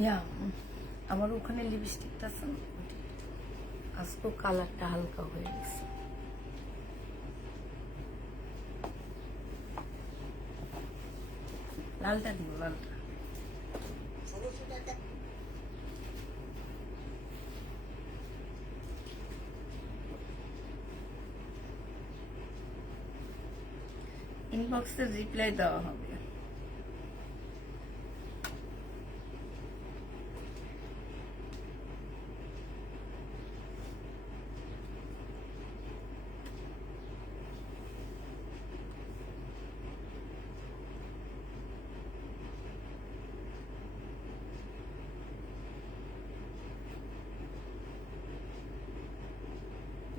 ইয়া আমার ওখানে লিপস্টিকটা আছে না, আজকে কালারটা হালকা হয়ে গেছে। লালটা দিব, লালটা। ইনবক্সে রিপ্লাই দেওয়া হবে।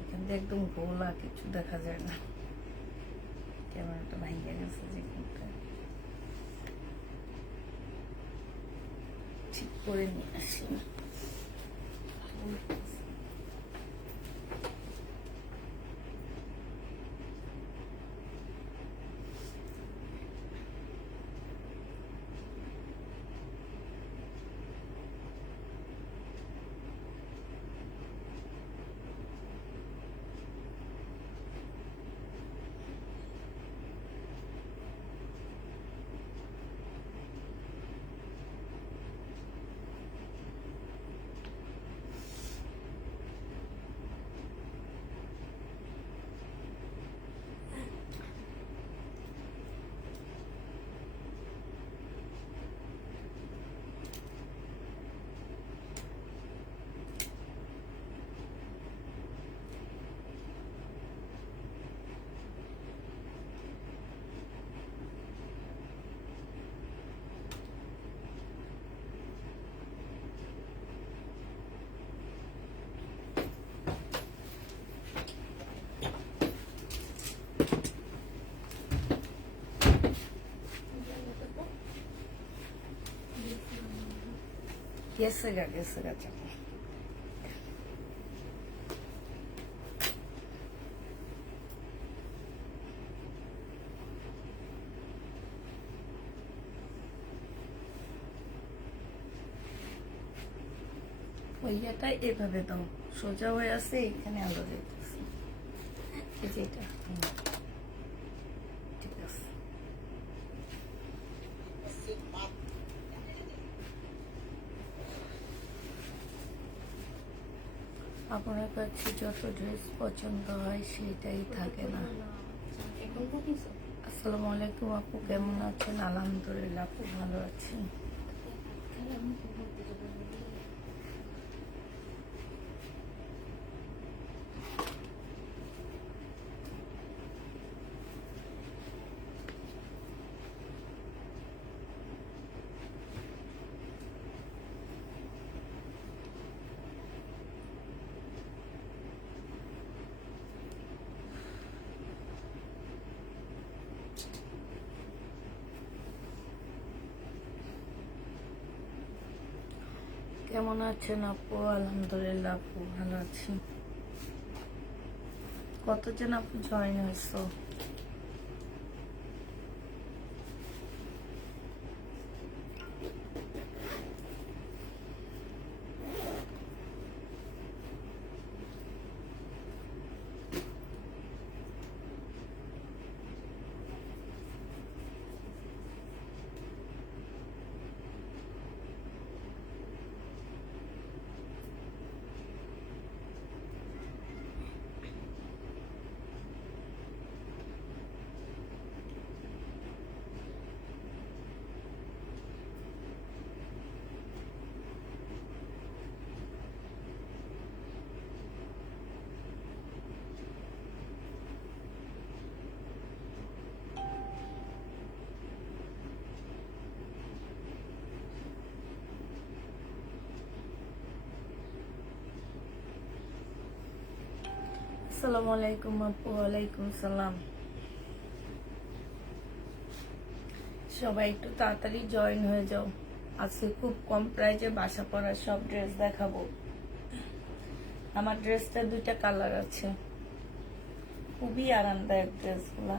এখান থেকে একদম গোলা, কিছু দেখা যায় না, ক্যামেরাটা ভাঙিয়ে গেছে যে কোনটা, ঠিক করে নিয়ে আসি। গেছে গা, গেছে গা চাপা। ওইটা এভাবে দাও, সোজা হয়ে আছে, এখানে আলো যাইতেছে, এই যে এটা। ঠিক আছে। আপনার কাছে যত ড্রেস পছন্দ হয় সেটাই থাকে না। আসসালামু আলাইকুম আপু, কেমন আছেন? আলহামদুলিল্লাহ আপু ভালো আছি। কেমন আছেন আপু? আলহামদুলিল্লাহ আপু ভালো আছি। কতজন আপু জয়েন হয়েছো? আসসালামু আলাইকুম আপু। ওয়ালাইকুম সালাম। সবাই একটু তাড়াতাড়ি জয়েন হয়ে যাও, আজকে খুব কম প্রাইজে বাসা পড়ার সব ড্রেস দেখাবো। আমার ড্রেসটা দুইটা কালার আছে, খুবই আরামদায়ক ড্রেসগুলা।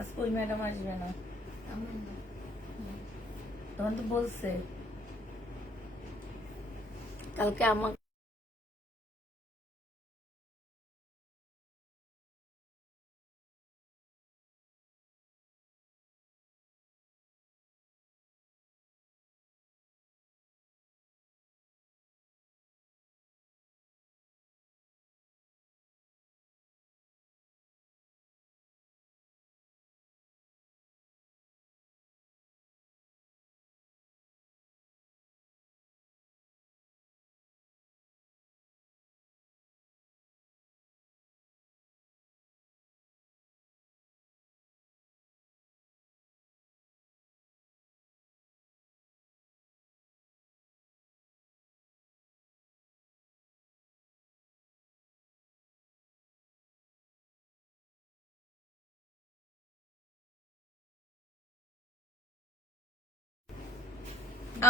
আজকে ওই ম্যাডাম আসবে না, আমার না। তখন তো বলছে কালকে আমাকে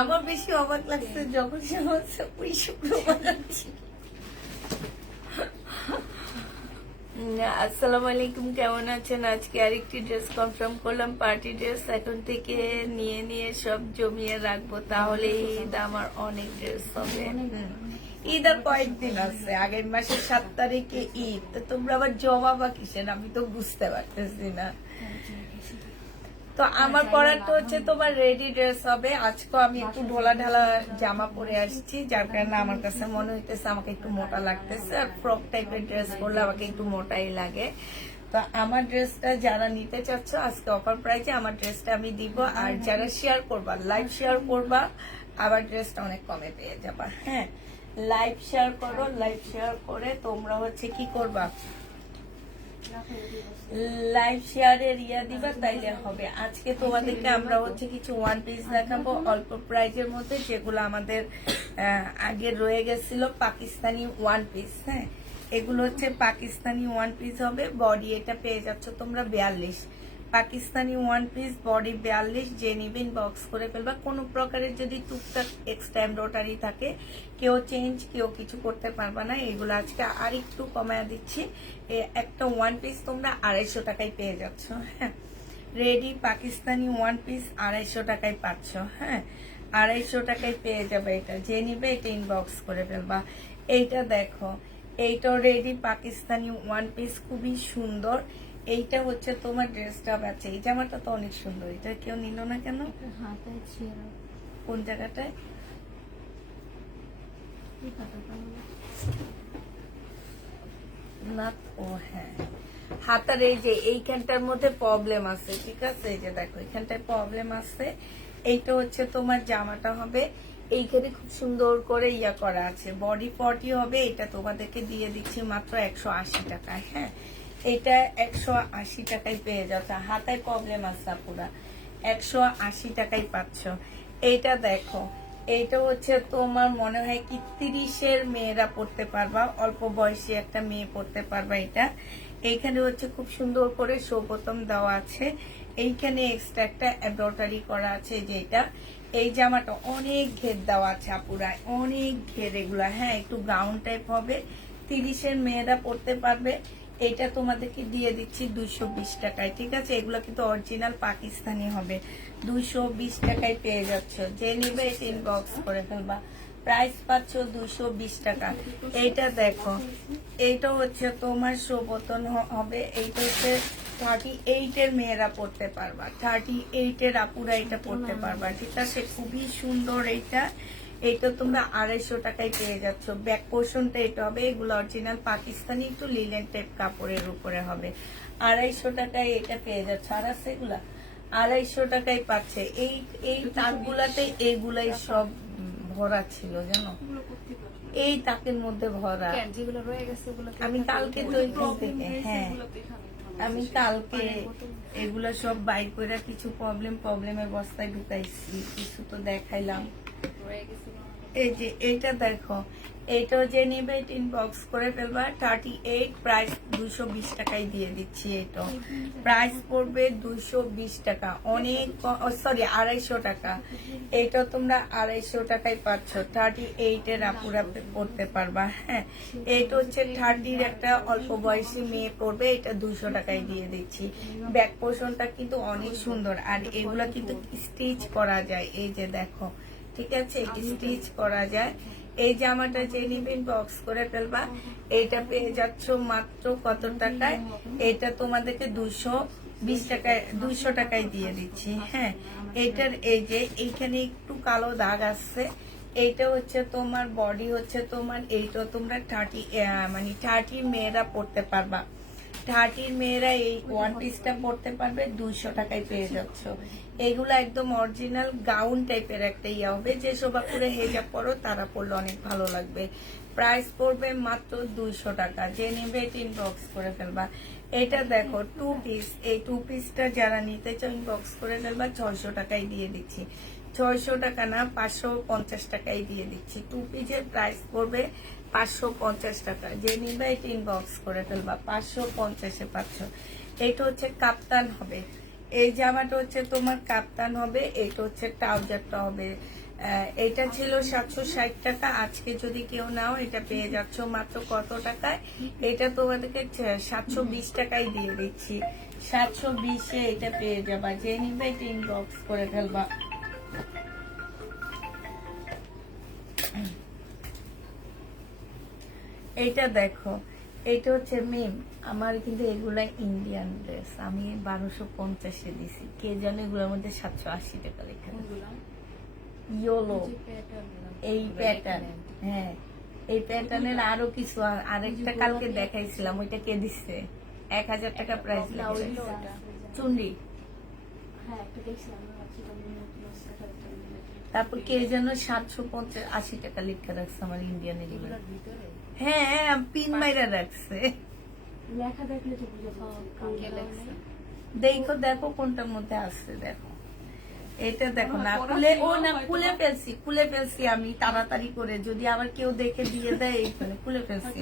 আমার বেশি অবাক লাগছে যখন সে হচ্ছে ওই শুক্রবার আছে। আসসালামু আলাইকুম, কেমন আছেন? আজকে আরেকটি ড্রেস কনফার্ম করলাম, পার্টি ড্রেস। এখন থেকে নিয়ে নিয়ে সব জমিয়ে রাখবো, তাহলে ঈদ আমার অনেক ড্রেস হবে। ঈদ আর কয়েকদিন আছে, আগের মাসের 7 তারিখে ঈদ। তো তোমরা আবার জমা বা কিসের আমি তো বুঝতে পারতেছি না। তো আমার পরাটা হচ্ছে তোমার রেডি ড্রেস হবে। আজকে আমি একটু ঢোলা ঢালা জামা পরে আসছি, যার কারণে আমার কাছে মনে হইতেছে আমাকে একটু মোটা লাগতেছে, আর ফ্রক টাইপের ড্রেস পরলে আমাকে একটু মোটাই লাগে। তো আমার ড্রেসটা যারা নিতে চাচ্ছ আজকে অফার প্রাইসে আমার ড্রেসটা আমি দিব, আর যারা শেয়ার করবা, লাইভ শেয়ার করবা, আবার ড্রেসটা অনেক কমে পেয়ে যাবা। হ্যাঁ, লাইভ শেয়ার করো, লাইভ শেয়ার করে তোমরা হচ্ছে কি করবা, লাইভ শেয়ারের দিবা, তাইলে হবে। আজকে তোমাদেরকে আমরা হচ্ছে কিছু ওয়ান পিস দেখাবো অল্প প্রাইজের মধ্যে, যেগুলো আমাদের আগে রয়ে গেছিল, পাকিস্তানি ওয়ান পিস। হ্যাঁ, এগুলো হচ্ছে পাকিস্তানি ওয়ান পিস হবে। বডি এটা পেয়ে যাচ্ছ তোমরা 42, পাকিস্তানি ওয়ান পিস, বডি 42। যে নিবেন বক্স করে ফেলবা। কোনো প্রকারের যদি টুকটাক এক্সট্রা এমব্রয়ডারি থাকে, কেউ চেঞ্জ কেউ কিছু করতে পারবা না। এগুলো আজকে আর একটু কমায় দিচ্ছি। একটা ওয়ান পিস তোমরা 250 টাকায় পেয়ে যাচ্ছ। হ্যাঁ, রেডি পাকিস্তানি ওয়ান পিস 250 টাকায় পাচ্ছ। হ্যাঁ, 250 টাকায় পেয়ে যাবে। এটা যে নিবে এটা ইনবক্স করে ফেলবা। এইটা দেখো, এইটাও রেডি পাকিস্তানি ওয়ান পিস, খুবই সুন্দর। এইটা হচ্ছে তোমার ড্রেসটা আছে। এই জামাটা তো অনেক সুন্দর, এটা কেউ নিল না কেন? হাতে ছিল কোন জায়গাটায়? এই পাতাটা না, ও হ্যাঁ, হাতার এই যে এইখানটার মধ্যে প্রবলেম আছে, ঠিক আছে? এই যে দেখো এখানটায় প্রবলেম আছে। এইটা হচ্ছে তোমার জামাটা হবে, এইখানে খুব সুন্দর করে করা আছে, বডি 40 হবে। এটা তোমাদেরকে দিয়ে দিচ্ছি মাত্র 180 টাকায়। হ্যাঁ, এটা 180 টাকায় পেয়ে যাচ্ছে। হাতায় প্রবলেম আছে পুরা, 180 টাকায় পাচ্ছ। এইটা দেখো, এইটা হচ্ছে তোমার মনে হয় কি 30-এর মেয়েরা পড়তে পারবা, অল্প বয়সী একটা মেয়ে পড়তে পারবা। এটা এইখানে হচ্ছে খুব সুন্দর করে শোবোতাম দেওয়া আছে, এইখানে এক্সট্রা একটা এমব্রয়ডারি করা আছে। যেটা এই জামাটা অনেক ঘের দেওয়া আছে আপুরা, অনেক ঘের এগুলা। হ্যাঁ, একটু গাউন টাইপ হবে, 30-এর মেয়েরা পড়তে পারবে। এটা তোমাদেরকে দিয়ে দিচ্ছি 220 টাকায়, ঠিক আছে? এগুলো কিন্তু অরিজিনাল পাকিস্তানি হবে, 220 টাকায় পেয়ে যাচ্ছ। যে নিবে এটা ইনবক্স করে ফেলবা। প্রাইস পাচ্ছ 220 টাকা। এইটা দেখো, এইটা হচ্ছে তোমার শোভতন হবে। এইটা হচ্ছে 38-এর মেয়েরা পড়তে পারবা, 38-এর আপুরা এটা পড়তে পারবা, ঠিক আছে? খুবই সুন্দর এইটা। এইটা তোমরা 250 টাকায় পেয়ে যাচ্ছ। ব্যাক পোর্শনটা এটা হবে, এগুলো অরিজিনাল পাকিস্তানি একটু লিলেন টাইপ কাপড়ের উপরে হবে। 250 টাকায় এটা পেয়ে যাচ্ছ। আর আছে এগুলা 250 টাকায় পাচ্ছে। এই এই তাকগুলাতে এগুলাই সব ভরা ছিল, জানো? এই তাকের মধ্যে ভরা। যেগুলো রয়ে গেছে আমি কালকে তো এখান থেকে, হ্যাঁ, আমি কালকে এগুলা সব বাই করে কিছু প্রবলেমের বস্তায় ঢুকাইছি, কিছু তো দেখাইলাম। রয়ে গেছিল এই যে এইটা দেখো, এইটাও যে নিবে ইনবক্স করে ফেলবা। 38 প্রাইস 220 টাকায় দিয়ে দিচ্ছি। এটা প্রাইস পড়বে 220 টাকা, অনেক সরি 250 টাকা। এটা তোমরা 250 টাকায় পাচ্ছ। 38 এর আপুরা পড়তে পারবা। হ্যাঁ, এটা হচ্ছে 30 একটা অল্প বয়সী মেয়ে পড়বে, এটা 200 টাকায় দিয়ে দিচ্ছি। ব্যাক পোর্শনটা কিন্তু অনেক সুন্দর, আর এগুলা কিন্তু স্টিচ করা যায়। এই যে দেখো, ঠিক আছে, স্টিচ করা যায়। এই জামাটা যে নিবেন বক্স করে ফেলবা। এইটা পেয়ে যাচ্ছ মাত্র কত টাকায়? এটা তোমাদেরকে 220 টাকায়, 200 টাকায় দিয়ে দিচ্ছি। হ্যাঁ, এটার এই যে এইখানে একটু কালো দাগ আসছে। এইটা হচ্ছে তোমার বডি হচ্ছে তোমার, এইটা তোমরা 30 মেয়েরা পড়তে পারবা। 30 মেয়েরা এই ওয়ান পিসটা পড়তে পারবে, 200 টাকায় পেয়ে যাচ্ছ। এগুলো একদম অরিজিনাল গাউন টাইপের একটা ইয়ে হবে, যে শোভাপুরে হেজাব পরো তারা পড়লে অনেক ভালো লাগবে। প্রাইস পড়বে মাত্র 200 টাকা। যে নেবে ইনবক্স করে ফেলবা। এটা দেখো 2 পিস, এই 2 পিসটা যারা নিতে চাও ইনবক্স করে ফেলবা। 600 টাকায় দিয়ে দিচ্ছি। 600 টাকা না, 550 টাকায় দিয়ে দিচ্ছি। 2 পিসের প্রাইস পড়বে 550 টাকা। যে নিবে ইনবক্স করে ফেলবা। 550-এ পাচ্ছ। এটা হচ্ছে কাপ্তান হবে। এই জামাটা হচ্ছে তোমার কাপ্তান হবে। এটা হচ্ছে ট্রাউজারটা হবে। এটা ছিল 760 টাকা। আজকে যদি কেউ নাও এটা পেয়ে যাচ্ছ মাত্র কত টাকায়? এটা তোমাদেরকে 720 টাকায় দিয়ে দিচ্ছি। 720-এ এটা পেয়ে যাবা। যে নিবে এটা ইনবক্স করে ফেলবা। এইটা দেখো, এটা হচ্ছে মিম। আমার কিন্তু এগুলা ইন্ডিয়ান ড্রেস, আমি 1250-এ দিছি। কে জানে এগুলোর মধ্যে 780 টাকা লেখা। ইয়োলো এই প্যাটার্ন। হ্যাঁ, এই প্যাটার্নের আরো কিছু আরেকটা কালকে দেখাইছিলাম, ওইটা কে দিচ্ছে? 1000 টাকা প্রাইস লেখা। চুন্ডি। তারপর কে যেন 750-80 টাকা লেখা রাখছে আমার ইন্ডিয়ান এগুলো। হ্যাঁ, পিন মাইরা রাখছে। লেখা দেখলে তো বুঝে দেখো দেখো কোনটার মধ্যে আসছে। দেখো এটা দেখো না, খুলে ফেলছি আমি তাড়াতাড়ি করে, যদি আবার কেউ দেখে দিয়ে দেয়। এইখানে খুলে ফেলছি।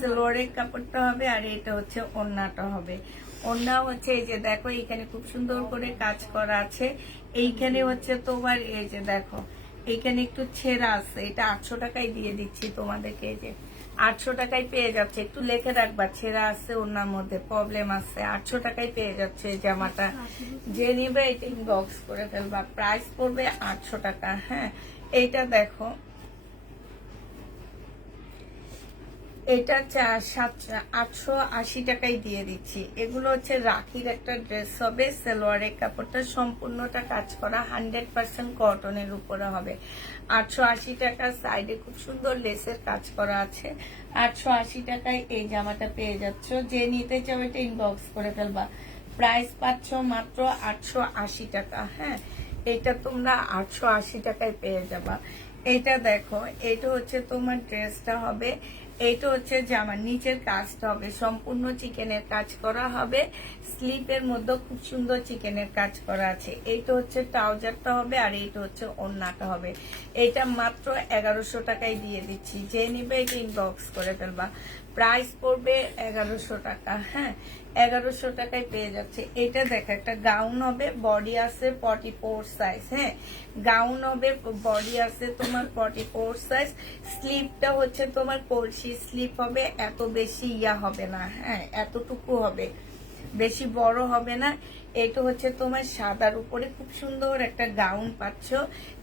সালোয়ারের কাপড়টা হবে, আর এটা হচ্ছে ওড়নাটা হবে। ওড়না হচ্ছে এই যে দেখো, এইখানে খুব সুন্দর করে কাজ করা আছে। এইখানে হচ্ছে তোমার এই যে দেখো, এইখানে একটু ছেঁড়া আছে। এটা 800 টাকায় দিয়ে দিচ্ছি তোমাদেরকে। এই যে 800 টাকায় পেয়ে যাচ্ছে। একটু লিখে রাখবা, ছেঁড়া আছে ওনার মধ্যে, প্রবলেম আছে। 800 টাকায় পেয়ে যাচ্ছে এই জামাটা। যে নিবে এটা ইনবক্স করে ফেলবা। প্রাইস পড়বে 800 টাকা। হ্যাঁ, এইটা দেখো, এটা 880 টাকায় দিয়ে দিচ্ছি। এগুলো হচ্ছে রাখির একটা ড্রেস হবে। সালোয়ারের কাপড়টা সম্পূর্ণটা কাজ করা, 100% কটনের উপরে হবে। 880 টাকা। সাইডে খুব সুন্দর লেসের কাজ করা আছে। 880 টাকায় এই জামাটা পেয়ে যাচ্ছ। যে নিতে চাও এটা ইনবক্স করে ফেলবা। প্রাইস পাচ্ছ মাত্র 880 টাকা। হ্যাঁ, এটা তোমরা 880 টাকায় পেয়ে যাবা। এটা দেখো, এটা হচ্ছে তোমার ড্রেসটা হবে। এটা হচ্ছে জামার নিচের কাজটা হবে সম্পূর্ণ চিকেনের কাজ করা হবে। স্লিপের মধ্যে খুব সুন্দর চিকেনের কাজ করা আছে। এইটা হচ্ছে ট্রাউজারটা হবে, আর এইটা হচ্ছে ওড়নাটা হবে। এটা মাত্র 1100 টাকায় দিয়ে দিচ্ছি। যে নিবে এটা ইনবক্স করে ফেলবা। প্রাইস পড়বে 1100 টাকা। হ্যাঁ, 1100 টাকায় পেয়ে যাচ্ছে। এটা দেখো, একটা গাউন হবে, বডি আছে 44 সাইজ। হ্যাঁ, গাউন হবে, বডি আছে তোমার 44 সাইজ। স্লিপটা হচ্ছে তোমার কলসি স্লিপ হবে, এত বেশি ইয়া হবে না। হ্যাঁ, এতটুকু হবে, বেশি বড় হবে না। এটা হচ্ছে তোমার সাদার উপরে খুব সুন্দর একটা গাউন পাচ্ছ।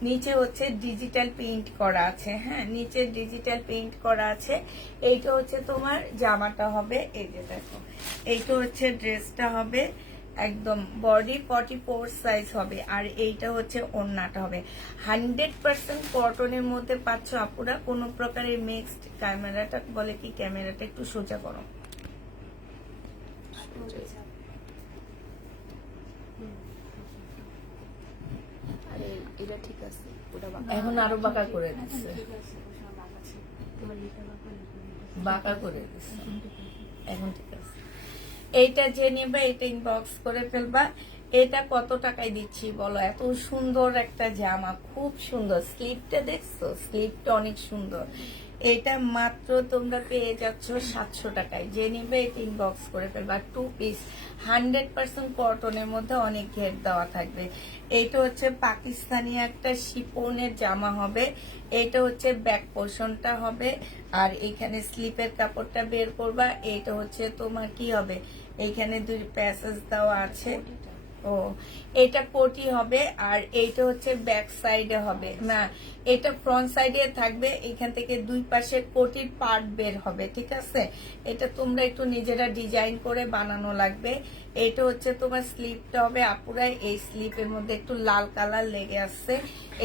নিচে হচ্ছে ডিজিটাল প্রিন্ট করা আছে। হ্যাঁ, নিচে ডিজিটাল প্রিন্ট করা আছে। এইটা হচ্ছে তোমার জামাটা হবে। এই যে দেখো, এইটা হচ্ছে ড্রেসটা হবে। একদম বডি 44 সাইজ হবে, আর এইটা হচ্ছে ওড়নাটা হবে। 100% কটনের মধ্যে পাচ্ছ আপুরা। কোনো প্রকারের মিক্সড, ক্যামেরাটা বলে কি, ক্যামেরাটা একটু সোজা করো। এটা ঠিক আছে, এখন আরো বাঁকা করে দিচ্ছে, বাঁকা করে দিচ্ছে। এখন ঠিক আছে। এইটা যে নেবে এটা ইনবক্স করে ফেলবা। এটা কত টাকায় দিচ্ছি বলো? এত সুন্দর একটা জামা, খুব সুন্দর। স্লিপটা দেখছো? স্লিপটা অনেক সুন্দর। এটা মাত্র তোমরা পেয়ে যাচ্ছ 700 টাকায়। যে নিবে এটা ইনবক্স করে ফেলবা। 2 পিস 100% কটনের মধ্যে অনেক ঘের দেওয়া থাকবে। এটা হচ্ছে পাকিস্তানি একটা শিপনের জামা হবে। এটা হচ্ছে ব্যাক পোর্শনটা হবে, আর এখানে স্লিপের কাপড়টা বের করবা। এটা হচ্ছে তোমার কি হবে, এইখানে 2 প্যাসেজ দেওয়া আছে। ও, এটা কোটি হবে, আর এইটা হচ্ছে ব্যাক সাইডে হবে না, এটা ফ্রন্ট সাইডে থাকবে। এখান থেকে 2 পাশে কোটির পার্ট বের হবে, ঠিক আছে? এটা তোমরা একটু নিজেরা ডিজাইন করে বানানো লাগবে। এটা হচ্ছে তোমার স্লিপটা হবে আপুরাই, এই স্লিপের মধ্যে একটু লাল কালার লেগে আসছে।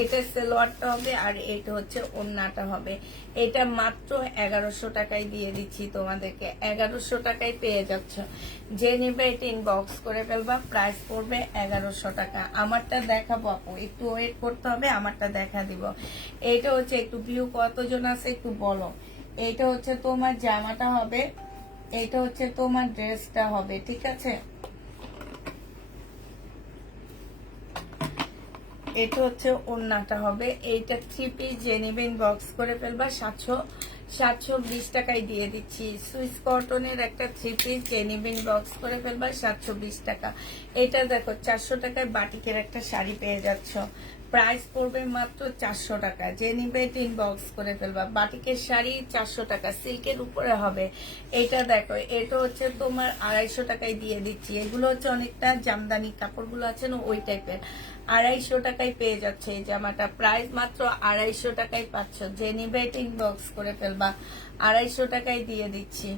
এটা সালোয়ারটা হবে, আর এটা হচ্ছে ওড়নাটা হবে। এটা মাত্র 1100 টাকায় দিয়ে দিচ্ছি তোমাদেরকে। 1100 টাকায় পেয়ে যাচ্ছ। যে নেবে এটা ইনবক্স করে ফেলবা। প্রাইস পড়বে 1100 টাকা। আমারটা দেখাবো আপু, একটু ওয়েট করতে হবে, আমারটা দেখা দিব। এইটা হচ্ছে একটু ভিউ কতজন আছে একটু বলো। এইটা হচ্ছে তোমার জামাটা হবে, এইটা হচ্ছে তোমার ড্রেসটা হবে, ঠিক আছে? এটা হচ্ছে ওড়নাটা হবে। এইটা 3 পিস যে নেবে ইনবক্স করে ফেলবা। 720 টাকায় দিয়ে দিচ্ছি। সুইস কটনের একটা 3 পিস যে নেবে ইনবক্স করে ফেলবা। 720 টাকা। এটা দেখো 400 টাকায় বাটিকের একটা শাড়ি পেয়ে যাচ্ছ। প্রাইস পড়বে মাত্র 400 টাকা। যে নিবে এটা ইনবক্স করে ফেলবা। বাটিকের শাড়ি 400 টাকা, সিল্কের উপরে হবে। এটা দেখো, এটা হচ্ছে তোমার 250 টাকায় দিয়ে দিচ্ছি। এগুলো হচ্ছে অনেকটা জামদানি কাপড়গুলো আছে না, ওই টাইপের। 250 টাকায় পেয়ে যাচ্ছে এই জামাটা। প্রাইস মাত্র 250 টাকায় পাচ্ছ। যে নিবে এটা ইনবক্স করে ফেলবা। 250 টাকায় দিয়ে দিচ্ছি।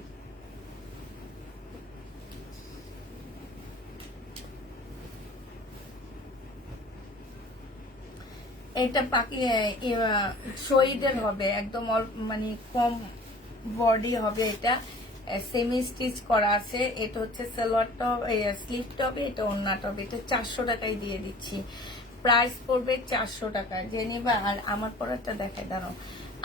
এটা শহীদের হবে, একদম মানে কম বডি হবে। এটা সেমি স্টিচ করা আছে। এটা হচ্ছে সালোয়ারটা, স্লিভটা হবে, এটা ওড়নাটা হবে। এটা 400 টাকায় দিয়ে দিচ্ছি। প্রাইস পড়বে 400 টাকা। যে নিবা। আর আমার পরাটা দেখাই, দাঁড়াও।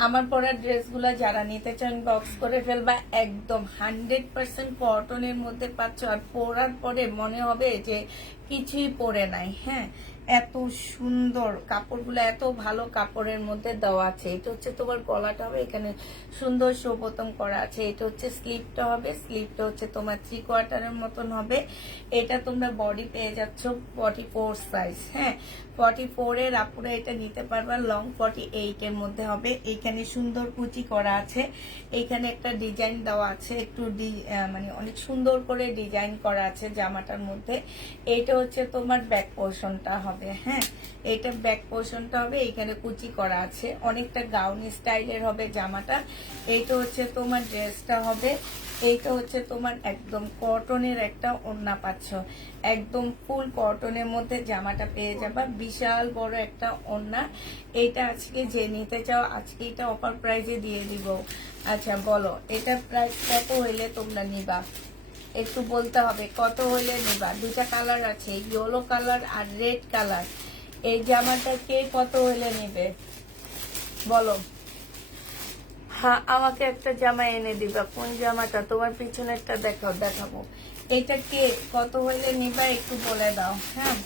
আমার পরার ড্রেসগুলো যারা নিতে চান বক্স করে ফেলবা। একদম 100% কটনের মধ্যে পাচ্ছ, আর পরার পরে মনে হবে যে কিছুই পরে নাই। হ্যাঁ, এত সুন্দর কাপড়গুলো, এত ভালো কাপড়ের মধ্যে দেওয়া আছে। এটা হচ্ছে তোমার গলাটা হবে, এখানে সুন্দর সৌবোতম করা আছে। এটা হচ্ছে স্লিপটা হবে, স্লিপটা হচ্ছে তোমার 3/4 মতন হবে। এটা তোমরা বডি পেয়ে যাচ্ছ 44 সাইজ। হ্যাঁ, 44 এর আপুরা এটা নিতে পারবা। লং 48 এর মধ্যে হবে। এইখানে সুন্দর কুচি করা আছে, এইখানে একটা ডিজাইন দেওয়া আছে, একটু মানে অনেক সুন্দর করে ডিজাইন করা আছে জামাটার মধ্যে। এইটা হচ্ছে তোমার ব্যাক পোর্শনটা হবে। হ্যাঁ, এটা ব্যাক পোর্শনটা হবে, এখানে কুচি করা আছে, অনেকটা গাউন স্টাইলের হবে জামাটা। এইটা হচ্ছে তোমার ড্রেসটা হবে। এইটা হচ্ছে তোমার একদম কটনের একটা ওড়না পাচ্ছ। একদম ফুল কটনের মধ্যে জামাটা পেয়ে যাবা। বিশাল বড় একটা ওড়না। এইটা আজকে যে নিতে চাও আজকে এটা অফার প্রাইজে দিয়ে দিব। আচ্ছা বলো, এটা প্রাইস কত হইলে তোমরা নিবা? একটু বলতে হবে কত হইলে নিবা। 2টা কালার আছে, ইয়েলো কালার আর রেড কালার। এই জামাটা কে কত হইলে নিবে বলো? হ্যাঁ, আমাকে একটা জামা এনে দিবা। কোন জামাটা? তোমার পিছনেরটা দেখাবো। এটা কে কত হইলে নিবা একটু বলে দাও। হ্যাঁ,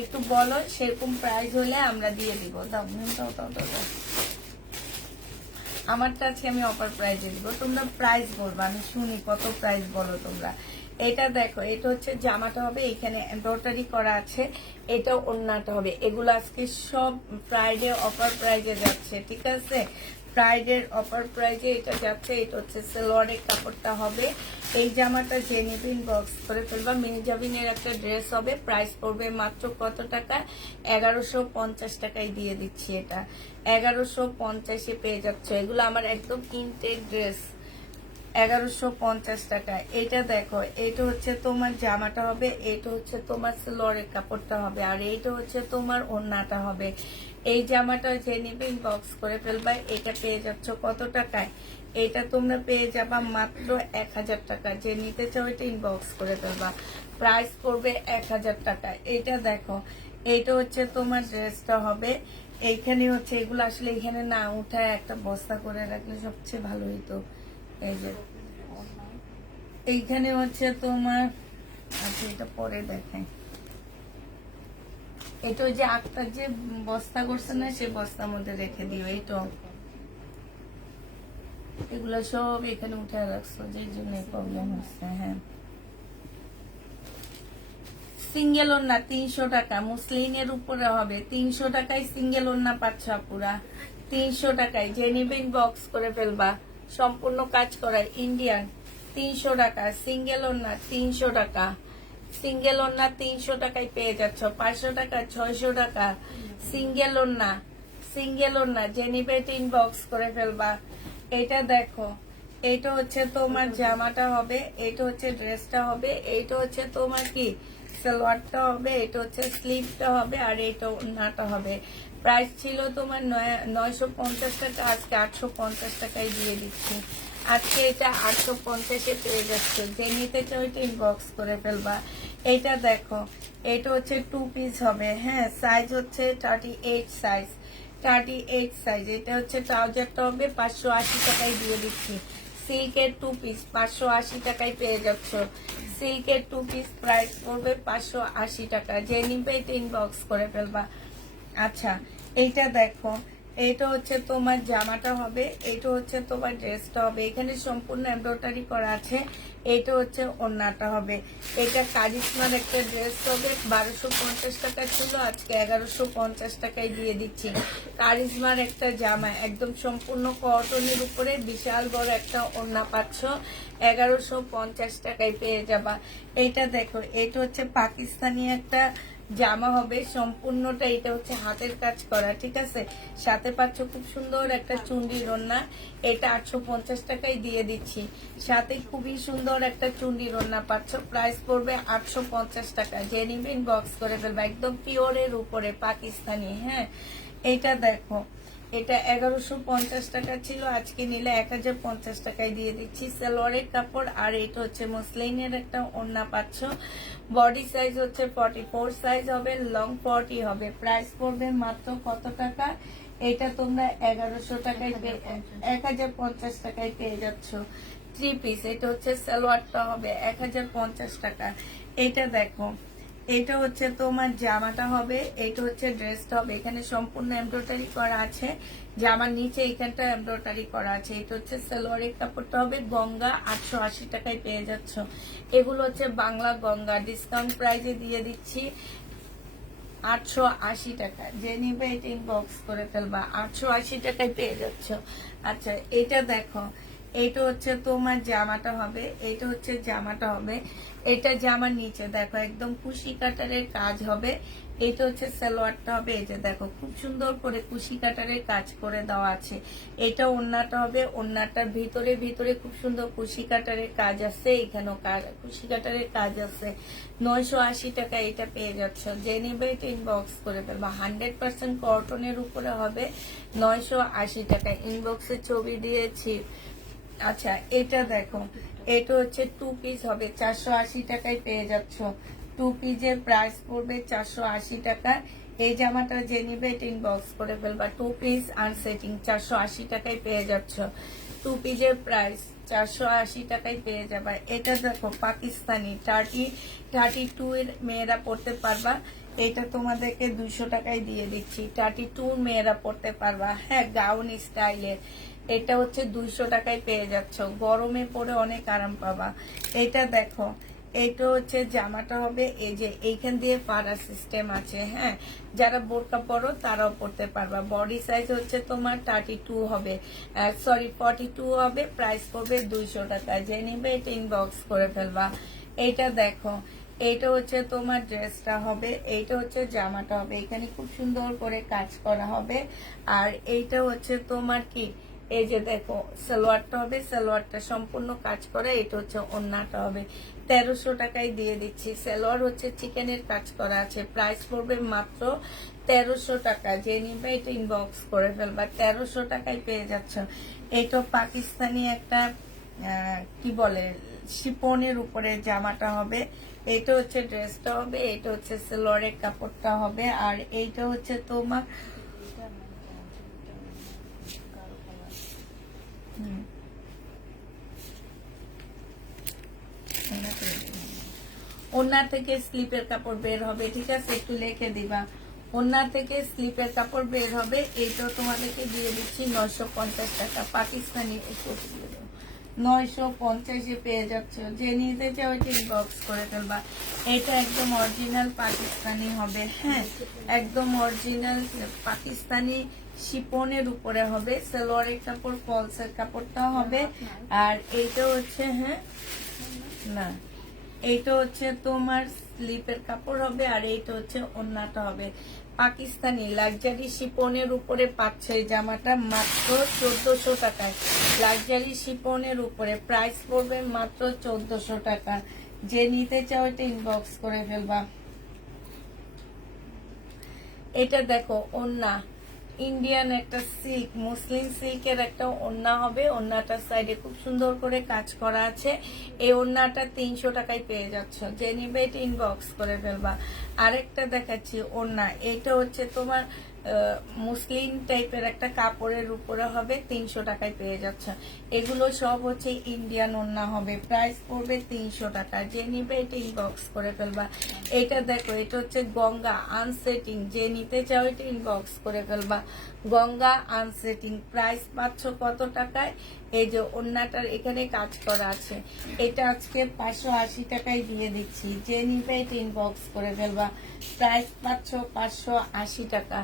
একটু বলো, সেরকম প্রাইস হলে আমরা দিয়ে দিব। দাও দাও। আমারটা আজকে আমি অফার প্রাইজে দিব। তোমরা প্রাইস বলবা, আমি শুনি কত প্রাইস বলো তোমরা। এটা দেখো, এটা হচ্ছে জামাটা হবে, এখানে এমব্রয়ডারি করা আছে। এটা ওড়নাটা হবে। এগুলো আজকে সব ফ্রাইডে অফার প্রাইজে যাচ্ছে, ঠিক আছে? ফ্রাইডের অফার প্রাইজে এটা যাচ্ছে। এটা হচ্ছে সালোয়ারের কাপড়টা হবে। এই জামাটা যে নেবে ইনবক্স করে ফেলবা। মিনি জাবিনের একটা ড্রেস হবে। প্রাইস পড়বে মাত্র কত টাকা? 1150 টাকায় দিয়ে দিচ্ছি। এটা 1150-এ পেয়ে যাচ্ছ। এগুলো আমার একদম ইনটেক ড্রেস। 1150 টাকা। এটা দেখো, এটা হচ্ছে তোমার জামাটা হবে, এটা হচ্ছে তোমার সালোয়ারের কাপড়টা হবে, আর এইটা হচ্ছে তোমার ওড়নাটা হবে। এই জামাটা যে নিবে ইনবক্স করে ফেলবা। এটা পেয়ে যাচ্ছ কত টাকায়? এটা তোমরা পেয়ে যাবা মাত্র 1000 টাকা। যে নিতে চাও এটা ইনবক্স করে ফেলবা। প্রাইস পড়বে 1000 টাকা। এটা দেখো, এইটা হচ্ছে তোমার ড্রেসটা হবে। এইখানে হচ্ছে এগুলো আসলে এখানে না উঠায় একটা বস্তা করে রাখলে সবচেয়ে ভালো হইতো। এই যে এইখানে হচ্ছে তোমার, আচ্ছা এটা পরে দেখাই। এটা ওই যে আক্তার যে বস্তা করছে না, সে বস্তার মধ্যে রেখে দিও। এইটা এগুলো সব এখানে উঠে রাখছো, যে জন্য প্রবলেম হচ্ছে। হ্যাঁ, সিঙ্গেল ওড়না 300 টাকা, মুসলিনের উপরে হবে 300 টাকায় সিঙ্গেল ওড়না পাচ্ছ পুরা 300 টাকায়। যে নিবেন বক্স করে ফেলবা, সম্পূর্ণ কাজ করা ইন্ডিয়ান। 300 টাকা সিঙ্গেল ওড়না, 300 টাকা সিঙ্গেল ওড়না, 300 টাকায় পেয়ে যাচ্ছ। 500 টাকা, 600 টাকা সিঙ্গেল ওড়না, সিঙ্গেল ওড়না। যে নিবে বক্স করে ফেলবা। এটা দেখো, এটা হচ্ছে তোমার জামাটা হবে, এটা হচ্ছে ড্রেসটা হবে, এটা হচ্ছে তোমার কি সালোয়ারটা হবে, এটা হচ্ছে স্লিভটা হবে, আর এটা ওড়নাটা হবে। প্রাইস ছিল তোমার 950 টাকা, আজকে 850 টাকায় দিয়ে দিচ্ছি। আজকে এটা 850-এ পেয়ে যাচ্ছে। যে নিতে চাও এটা ইনবক্স করে ফেলবা। এটা দেখো, এটা হচ্ছে 2 পিস হবে। হ্যাঁ, সাইজ হচ্ছে 38 সাইজ, 38 সাইজ। এটা হচ্ছে ট্রাউজারটা হবে, 580 টাকায় দিয়ে দিচ্ছি। সিল্কের 2 পিস 580 টাকায় পেয়ে যাচ্ছ। সিল্কের 2 পিস প্রাইস পড়বে 580 টাকা। যে নিবে এটা ইনবক্স করে ফেলবা। আচ্ছা, এইটা দেখো, এটা হচ্ছে তোমার জামাটা হবে, এটা হচ্ছে তোমার ড্রেসটা হবে। এখানে সম্পূর্ণ এমব্রয়ডারি করা আছে। এটা হচ্ছে ওড়নাটা হবে। এটা কারিশমার একটা ড্রেস হবে, 1250 টাকা ছিল, আজকে 1150 টাকায় দিয়ে দিচ্ছি। কারিশমার একটা জামা, একদম সম্পূর্ণ কটনের উপরে বিশাল বড় একটা ওড়না পাচ্ছ, 1150 টাকায় পেয়ে যাবা। এইটা দেখো, এটা হচ্ছে পাকিস্তানি একটা জামা হবে সম্পূর্ণটা। এটা হচ্ছে হাতের কাজ করা, ঠিক আছে। সাথে পাচ্ছ খুব সুন্দর একটা চুন্ডি ওড়না, এটা 850 টাকায় দিয়ে দিচ্ছি। সাথে খুবই সুন্দর একটা চুন্ডি ওড়না পাচ্ছ, প্রাইস পড়বে 850 টাকা। যে নিবেন বক্স করে ফেলবে, একদম পিওরের উপরে পাকিস্তানি। হ্যাঁ, এটা দেখো, এটা 1150 টাকা ছিল, আজকে নিলে 1050 টাকায় দিয়ে দিচ্ছি। সালোয়ারের কাপড়, আর এটা হচ্ছে মসলিনের একটা ওড়না পাচ্ছ। বডি সাইজ হচ্ছে 44 সাইজ হবে, লং 40 হবে। প্রাইস পড়বে মাত্র কত টাকা? এটা তোমরা 1100 টাকায় 1050 টাকায় পেয়ে যাচ্ছ। 3 পিস, এটা হচ্ছে সালোয়ারটা হবে 1050 টাকা। এটা দেখো, এটা হচ্ছে তোমার জামাটা হবে, এটা হচ্ছে ড্রেসটা হবে। এখানে সম্পূর্ণ এমব্রয়ডারি করা আছে, জামার নিচে এখানটা এমব্রয়ডারি করা আছে। এটা হচ্ছে সালোয়ারের কাপড়টা হবে, গঙ্গা 880 টাকায় পেয়ে যাচ্ছ। এগুলো হচ্ছে বাংলা গঙ্গা, ডিসকাউন্ট প্রাইজে দিয়ে দিচ্ছি 880 টাকা। যে নিবে এটা ইনবক্স করে ফেলবা, 880 টাকায় পেয়ে যাচ্ছ। আচ্ছা, এটা দেখো, এটা হচ্ছে তোমার জামাটা হবে, এটা হচ্ছে জামাটা হবে। এটা জামার নিচে দেখো একদম কুশি কাটারের কাজ হবে। এটা হচ্ছে সালোয়ারটা হবে, এই যে দেখো খুব সুন্দর করে কুশি কাটারের কাজ করে দেওয়া আছে। এটা ওড়নাটা হবে, ওড়নাটার ভিতরে ভিতরে খুব সুন্দর কুশি কাটারের কাজ আছে, এখানেও কুশি কাটারের কাজ আছে। 980 টাকা এটা পেয়ে যাচ্ছ। যে নিবে এটা ইনবক্স করে ফেলবা, 100% কটনের উপরে হবে, 980 টাকা। ইনবক্সে ছবি দিয়েছি। আচ্ছা, এটা দেখো, এটা হচ্ছে 2 পিস হবে, 480 টাকায় পেয়ে যাচ্ছ। 2 পিসের প্রাইস পড়বে 480 টাকা। এই জামাটা যে নিবে এটা ইনবক্স করে ফেলবা। 2 পিস আনসেটিং 480 টাকায় পেয়ে যাচ্ছ। 2 পিসের প্রাইস 480 টাকায় পেয়ে যাবা। এটা দেখো পাকিস্তানি 32 এর মেয়েরা পড়তে পারবা। এটা তোমাদেরকে 200 টাকায় দিয়ে দিচ্ছি। 32 মেয়েরা পড়তে পারবা। হ্যাঁ, গাউন স্টাইলের। এটা হচ্ছে 200 টাকায় পেয়ে যাচ্ছ, গরমে পরে অনেক আরাম পাবা। এটা দেখো, এটা হচ্ছে জামাটা হবে, এই যে এইখান দিয়ে পাড়া সিস্টেম আছে। হ্যাঁ, যারা বোরকা পরো তারাও পড়তে পারবা। বডি সাইজ হচ্ছে তোমার 32 হবে, সরি 42 হবে। প্রাইস পড়বে 200 টাকা। যে নিবে এটা ইনবক্স করে ফেলবা। এইটা দেখো, এইটা হচ্ছে তোমার ড্রেসটা হবে, এইটা হচ্ছে জামাটা হবে। এখানে খুব সুন্দর করে কাজ করা হবে। আর এইটা হচ্ছে তোমার কি, এই যে দেখো সালোয়ারটা হবে, সালোয়ারটা সম্পূর্ণ কাজ করা। এটা হচ্ছে ওড়নাটা হবে, 1300 টাকায় দিয়ে দিচ্ছি। সালোয়ার হচ্ছে চিকেনের কাজ করা আছে, প্রাইস পড়বে মাত্র 1300 টাকা। যে নিবে এটা ইনবক্স করে ফেলবা, 1300 টাকায় পেয়ে যাচ্ছ। এটা পাকিস্তানি একটা কি বলে শিপনের উপরে জামাটা হবে। এটা হচ্ছে ড্রেসটা হবে, এটা হচ্ছে সালোয়ারের কাপড়টা হবে। আর এইটা হচ্ছে তোমার ওন্না থেকে স্লিপের কাপড় বের হবে, ঠিক আছে, একটু লিখে দিবা। ওন্না থেকে স্লিপের কাপড় বের হবে, এইটাও তোমাদেরকে দিয়ে দিচ্ছি 950 টাকা পাকিস্তানি। 950-এ পেয়ে যাচ্ছ, যে নিতে চাও ওইটা ইনবক্স করে ফেলবা। এটা একদম অরিজিনাল পাকিস্তানি হবে, হ্যাঁ, একদম অরিজিনাল পাকিস্তানি শিপনের উপরে হবে। সালোয়ারের কাপড় ফলসের কাপড়টা হবে। আর এইটা হচ্ছে, হ্যাঁ না, এইটা হচ্ছে তোমার স্লিপের কাপড় হবে, আর এইটা হচ্ছে ওন্নাটা হবে পাকিস্তানি লাক্সারি শিপনের উপরে পাচ্ছে এই জামাটা মাত্র 1400 টাকায়। লাক্সারি শিপনের উপরে প্রাইস পড়বে মাত্র 1400 টাকা। যে নিতে চাও এটা ইনবক্স করে ফেলবা। এটা দেখো ওন্না, ইন্ডিয়ান একটা সিল্ক, মুসলিম সিল্কের একটা ওন্না হবে। ওন্নাটার সাইডে খুব সুন্দর করে কাজ করা আছে। এই ওন্নাটা 300 টাকায় পেয়ে যাচ্ছ, যে নিবে এটা ইনবক্স করে ফেলবা। আরেকটা দেখাচ্ছি ওন্না, এটা হচ্ছে তোমার মুসলিম টাইপের একটা কাপড়ের উপরে হবে, 300 টাকায় পেয়ে যাচ্ছ। এগুলো সব হচ্ছে ইন্ডিয়ান ওন্না হবে, প্রাইস পড়বে 300 টাকা। যে নিবে এটা ইনবক্স করে ফেলবা। এটা দেখো, এটা হচ্ছে গঙ্গা আনসেটিং, যে নিতে চাও এটা ইনবক্স করে ফেলবা। গঙ্গা আনসেটিং প্রাইস পাচ্ছ কত টাকায়? এই যে ওন্নাটার এখানে কাজ করা আছে, এটা আজকে 580 টাকায় দিয়ে দিচ্ছি। যে নিবে এটা ইনবক্স করে ফেলবা। প্রাইস পাচ্ছ 580 টাকা।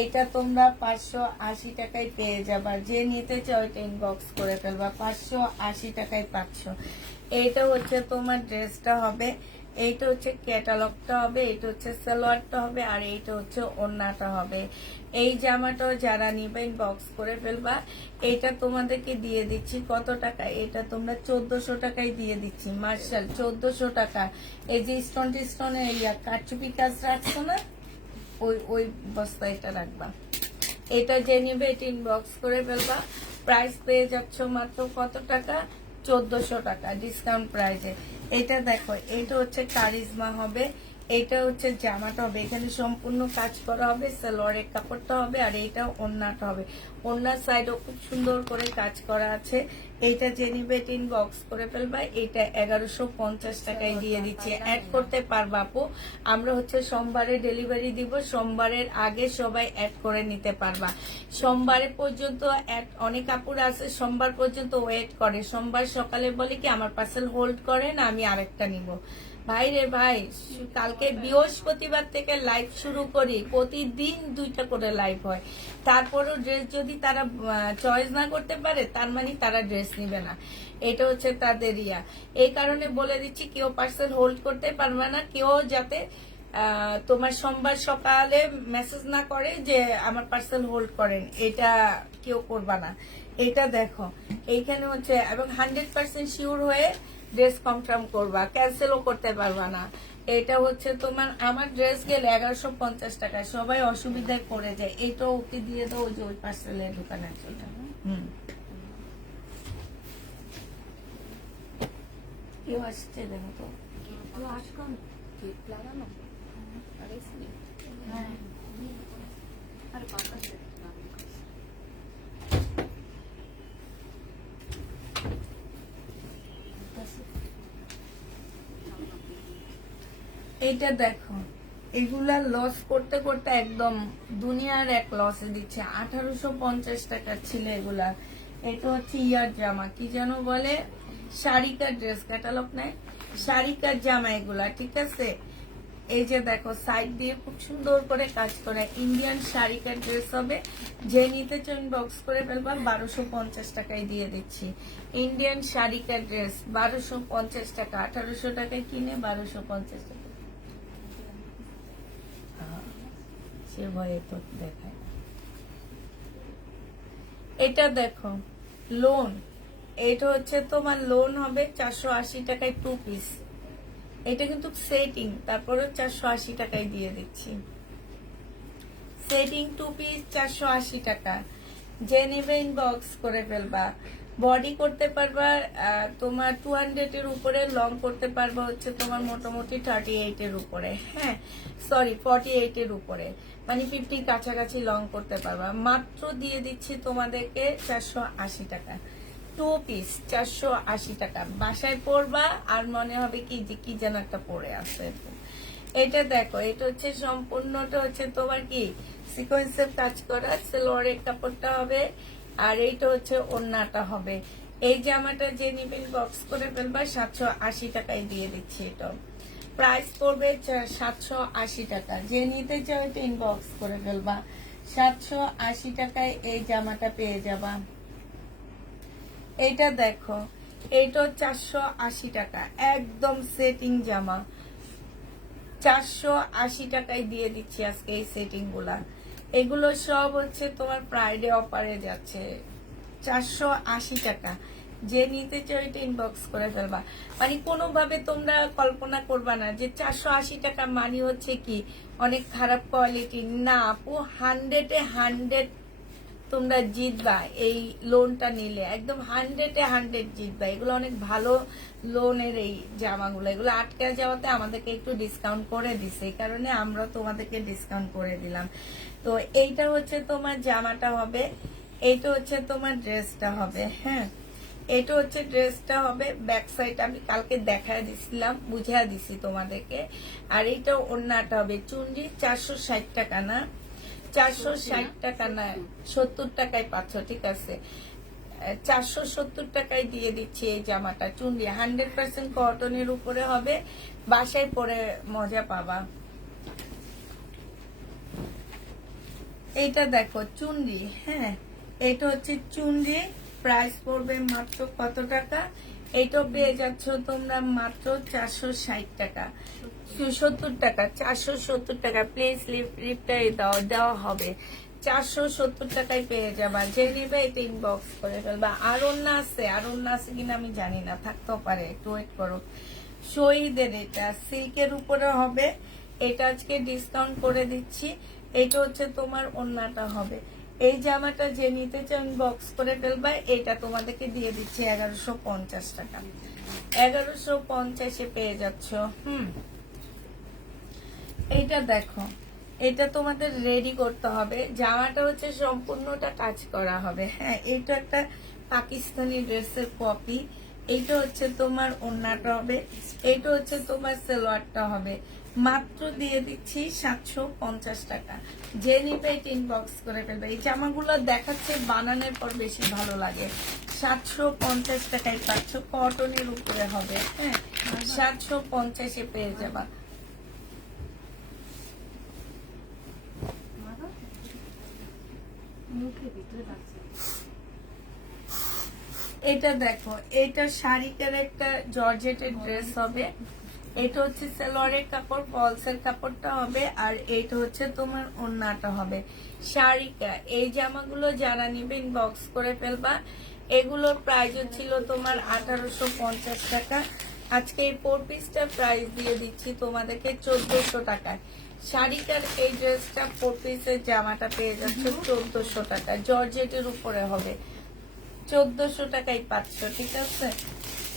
এইটা তোমরা 580 টাকায় পেয়ে যাবা। যে নিতে চাও এটা ইনবক্স করে ফেলবা। 580 টাকায় পাচ্ছ। এইটা হচ্ছে তোমার ড্রেসটা হবে, এইটা হচ্ছে ক্যাটালগটা হবে, এটা হচ্ছে সালোয়ারটা হবে, আর এইটা হচ্ছে ওন্নাটা হবে। এই জামাটা যারা নিবে ইনবক্স করে ফেলবা। এটা তোমাদেরকে দিয়ে দিচ্ছি কত টাকা? এটা তোমরা 1400 টাকায় দিয়ে দিচ্ছি। মার্শাল 1400 টাকা। এই যে স্টোন টিস্টোনের কারচুপি কাজ রাখছো না, ওই বস্তা এটা রাখবা। এটা যে নিবে এটা ইনবক্স করে ফেলবা। প্রাইস পেয়ে যাচ্ছ মাত্র কত টাকা? 1400 টাকা ডিসকাউন্ট প্রাইসে। এটা দেখো, এটা হচ্ছে কারিজমা হবে, এটা হচ্ছে জামাটা হবে, এখানে সম্পূর্ণ কাজ করা হবে, সালোয়ারের কাপড়টা হবে, আর এইটা ওন্নাটা হবে। ওন্নার সাইডও খুব সুন্দর করে কাজ করা আছে। এইটা যে নিবে এটা ইনবক্স করে ফেলবা। এটা 1150 টাকায় দিয়ে দিচ্ছে। অ্যাড করতে পারবা আপু, আমরা হচ্ছে সোমবারে ডেলিভারি দিব, সোমবারের আগে সবাই অ্যাড করে নিতে পারবা। সোমবারে পর্যন্ত অনেক আপুরা আছে সোমবার পর্যন্ত ওয়েট করে, সোমবার সকালে বলে কি আমার পার্সেল হোল্ড করেন, আমি আরেকটা নিব। ভাই রে ভাই, কালকে বৃহস্পতিবার থেকে লাইভ শুরু করি, প্রতিদিন 2টা করে লাইভ হয়। তারপরও ড্রেস যদি তারা চয়েস না করতে পারে, তার মানে তারা ড্রেস নিবে না। এটা হচ্ছে তাদের ইয়া। এই কারণে বলে দিচ্ছি, কেউ পার্সেল হোল্ড করতে পারবে না, কেউ যাতে তোমার সোমবার সকালে মেসেজ না করে যে আমার পার্সেল হোল্ড করেন, এটা কেউ করবা না। এটা দেখো, এইখানে হচ্ছে এবং 100% শিওর হয়ে ড্রেস কনফার্ম করবা, ক্যান্সেলও করতে পারবা না। এটা হচ্ছে তোমার, আমার ড্রেস গেলে 1150 টাকা, সবাই অসুবিধায় পড়ে যায়। এটা ওকে দিয়ে দাও, ওই যে ওই পার্সেলের দোকানের জন্য। কেউ আসছে দেখো তো। হ্যাঁ, এইটা দেখো, এগুলা লস করতে করতে একদম দুনিয়ার এক লসে দিচ্ছে। 1850 টাকা ছিল এগুলা। এটা হচ্ছে ইয়ার জামা, কি যেন বলে, শাড়িকার ড্রেস, ক্যাটালগ নেয়, শাড়িকার জামা এগুলা, ঠিক আছে। এই যে দেখো, সাইড দিয়ে খুব সুন্দর করে কাজ করা ইন্ডিয়ান শাড়িকার ড্রেস হবে। যে নিতে চান বক্স করে ফেলবা। 1250 টাকায় দিয়ে দিচ্ছি ইন্ডিয়ান শাড়িকার ড্রেস। 1250 টাকা, 1800 টাকায় কিনে 1250 টাকা। সে ভয়ে তো দেখায়। এটা দেখো, লোন, এটা হচ্ছে তোমার লোন হবে 480 টাকায় 2 পিস। এটা কিন্তু সেটিং, তারপরে 480 টাকায় দিয়ে দিচ্ছি। সেটিং 2 পিস 480 টাকা। যে নেবে ইনবক্স করে ফেলবা। বডি করতে পারবা তোমার 200 এর উপরে, লং করতে পারবা হচ্ছে তোমার মোটামুটি 38 এর উপরে, হ্যাঁ সরি 48 এর উপরে, মানে 50 কাছাকাছি লং করতে পারবা। মাত্র দিয়ে দিচ্ছি তোমাদেরকে 480 টাকা। টু পিস 480 টাকা। বাসায় পরবা আর মনে হবে কি যে কি যেন একটা পরে আছে। এটা দেখো, এটা হচ্ছে সম্পূর্ণটা হচ্ছে তোমার কি সিকোয়েন্সের কাজ করা, সেলোয়ারের কাপড়টা হবে, আর এইটা হচ্ছে ওড়নাটা হবে। এই জামাটা যে নিবেন বক্স করে ফেলবা 780 টাকায় দিয়ে দিচ্ছি। এটা প্রাইস পড়বে 780 টাকা। যে নিতে চাও এটা ইনবক্স করে ফেলবা, 780 টাকায় এই জামাটা পেয়ে যাবা। এইটা দেখো, এইটা 480 টাকা, একদম সেটিং জামা, 480 টাকায় দিয়ে দিচ্ছি আজকে এই সেটিং গুলা। এগুলো সব হচ্ছে তোমার ফ্রাইডে অফারে যাচ্ছে, 480 টাকা। যে নিতে চাও এটা ইনবক্স করে ফেলবা। মানে কোনোভাবে তোমরা কল্পনা করবা না যে 480 টাকা মানে হচ্ছে কি অনেক খারাপ কোয়ালিটি। না আপু, 100-এ 100 তোমরা জিতবা। এই লোনটা নিলে একদম 100-এ 100 জিতবা। এগুলো অনেক ভালো লোনের এই জামাগুলো। এগুলো আটকে যাওয়াতে আমাদেরকে একটু ডিসকাউন্ট করে দিছে, এই কারণে আমরা তোমাদেরকে ডিসকাউন্ট করে দিলাম। তো এইটা হচ্ছে তোমার জামাটা হবে, এইটা হচ্ছে তোমার ড্রেসটা হবে। হ্যাঁ, এটা হচ্ছে ড্রেসটা হবে। ব্যাক সাইড আমি কালকে দেখায় দিছিলাম, বুঝিয়ে দিছি তোমাদেরকে। আর এইটা ওড়নাটা হবে। চুনরি 460 টাকা না, 460 টাকা না, 70 টাকায় পাচ্ছ, ঠিক আছে। 470 টাকায় দিয়ে দিচ্ছি এই জামাটা। চুনরি 100% কটনের উপরে হবে, বাসায় পরে মজা পাবা। এইটা দেখো চুনরি, হ্যাঁ এটা হচ্ছে চুনরি। প্রাইস পড়বে মাত্র কত টাকা? এইটা পেয়ে যাচ্ছ তোমরা মাত্র 460 টাকা, 70 টাকা, 470 টাকা। প্লিজ রিপ্লাই দেওয়া হবে। 470 টাকায় পেয়ে যাবা। যে নিবে এটা ইনবক্স করে ফেলবা। আর অন্য আছে কিনা আমি জানি না, থাকতেও পারে, একটু ওয়েট করো। শহীদের এটা সিল্কের উপরে হবে। এটা আজকে ডিসকাউন্ট করে দিচ্ছি। এটা হচ্ছে তোমার ওড়নাটা হবে। এই জামাটা যে নিতে চান বক্স করে ফেলবা। এটা তোমাদেরকে দিয়ে দিচ্ছি 1150 টাকা, 1150-এ পেয়ে যাচ্ছ। এইটা দেখো, এটা তোমাদের রেডি করতে হবে। জামাটা হচ্ছে সম্পূর্ণটা কাজ করা হবে। হ্যাঁ, এটা একটা পাকিস্তানি ড্রেসের কপি। এইটা হচ্ছে তোমার ওড়নাটা হবে, এইটা হচ্ছে তোমার সালোয়ারটা হবে। মাত্র দিয়ে দিচ্ছি 750 টাকা। যে নিবে এটা ইনবক্স করে ফেলবে। এই জামাগুলো দেখাচ্ছে, বানানোর পর বেশি ভালো লাগে। 750 টাকায় পাচ্ছ, কটনের উপরে হবে। হ্যাঁ, 750-এ পেয়ে যাবা। এটা দেখো, এটা শাড়িটার একটা জর্জেটের ড্রেস হবে। এটা হচ্ছে সালোয়ারের কাপড়, ফলসের কাপড়টা হবে, আর এইটা হচ্ছে তোমার ওড়নাটা হবে। শাড়িটা, এই জামাগুলো যারা নিবেন বক্স করে ফেলবা। এগুলোর প্রাইস ছিল তোমার 1850 টাকা। আজকে এই 4 পিসটার প্রাইস দিয়ে দিচ্ছি তোমাদেরকে 1400 টাকায়। শাড়িটার এই ড্রেসটা 4 পিসের জামাটা পেয়ে যাচ্ছে 1400 টাকা। জর্জেটের উপরে হবে, 1400 টাকায় পাচ্ছ, ঠিক আছে।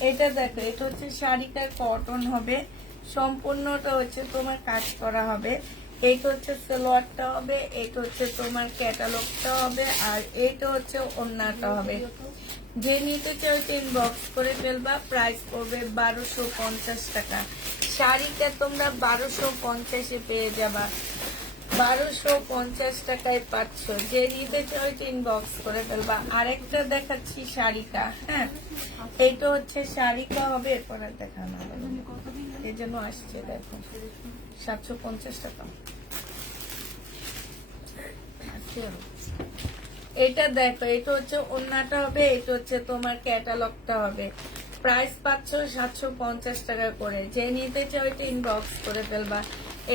এটা দেখো, এটা হচ্ছে শাড়িটার কটন হবে, সম্পূর্ণটা হচ্ছে তোমার কাজ করা হবে। এইটা হচ্ছে সালোয়ারটা হবে, এইটা হচ্ছে তোমার ক্যাটালগটা হবে, আর এইটা হচ্ছে ওড়নাটা হবে। যে নিতে চাও ইনবক্স করে ফেলবা। প্রাইস পড়বে 1250 টাকা। শাড়িটা তোমরা 1250-এ পেয়ে যাবা, 1250 টাকায় পাচ্ছ। যে নিতে চাও ইনবক্স করে ফেলবা। আরেকটা দেখাচ্ছি শাড়িটা। হ্যাঁ, এইটা হচ্ছে শাড়িটা হবে, এরপরে দেখানো হবে, এই জন্য আসছে। দেখো 750 টাকা। এটা দেখো, এটা হচ্ছে ওড়নাটা হবে, এটা হচ্ছে তোমার ক্যাটালগটা হবে। প্রাইস পাচ্ছ 750 টাকা করে। যে নিতে চাও এটা ইনবক্স করে ফেলবা।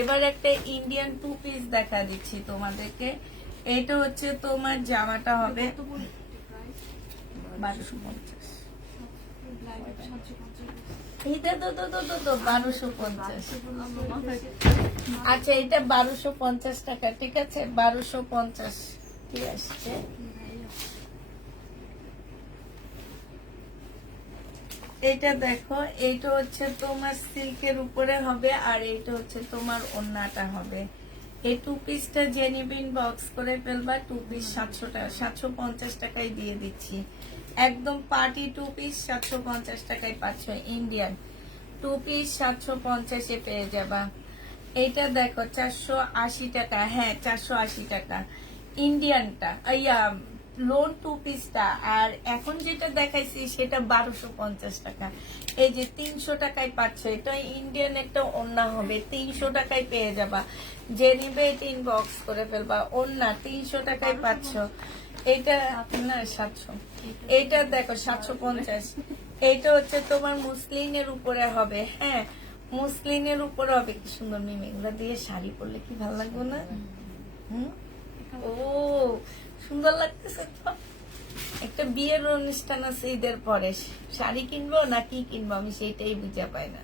এবার একটা ইন্ডিয়ান 2 পিস দেখা দিচ্ছি তোমাদেরকে। এটা হচ্ছে তোমার জামাটা হবে 1250। এটা তো 1250। আচ্ছা, এটা 1250 টাকা, ঠিক আছে, 1250 কি আসছে। এটা দেখো, এইটা হচ্ছে তোমার সিল্কের উপরে হবে, আর এইটা হচ্ছে তোমার ওড়নাটা হবে। এই 2 পিসটা যে নিবেন বক্স করে ফেলবা। 2 পিস 700 টাকা, 750 টাকায় দিয়ে দিচ্ছি। একদম পার্টি 2 পিস 750 টাকায় পাচ্ছ। ইন্ডিয়ান 2 পিস 750-এ পেয়ে যাবা। এটা দেখো 480 টাকা, হ্যাঁ 480 টাকা ইন্ডিয়ানটা, লোন 2 পিসটা। আর এখন যেটা দেখাইছি সেটা 1250 টাকা। এই যে 300 টাকায় পাচ্ছ, এটা ইন্ডিয়ান একটা ওড়না হবে, 300 টাকায় পেয়ে যাবা। যে নিবে এটা ইনবক্স করে ফেলবা। ওড়না 300 টাকায় পাচ্ছ। এটা না 700, এইটা দেখো 750। এইটা হচ্ছে তোমার মুসলিনের উপরে হবে, হ্যাঁ মুসলিনের উপরে হবে। কি সুন্দর মিম, এগুলা দিয়ে শাড়ি পরলে কি ভালো লাগবে না? ও সুন্দর লাগতেছে তো। একটা বিয়ের অনুষ্ঠান আছে ঈদের পরে, শাড়ি কিনবো না কি কিনবো আমি সেটাই বুঝা পাই না।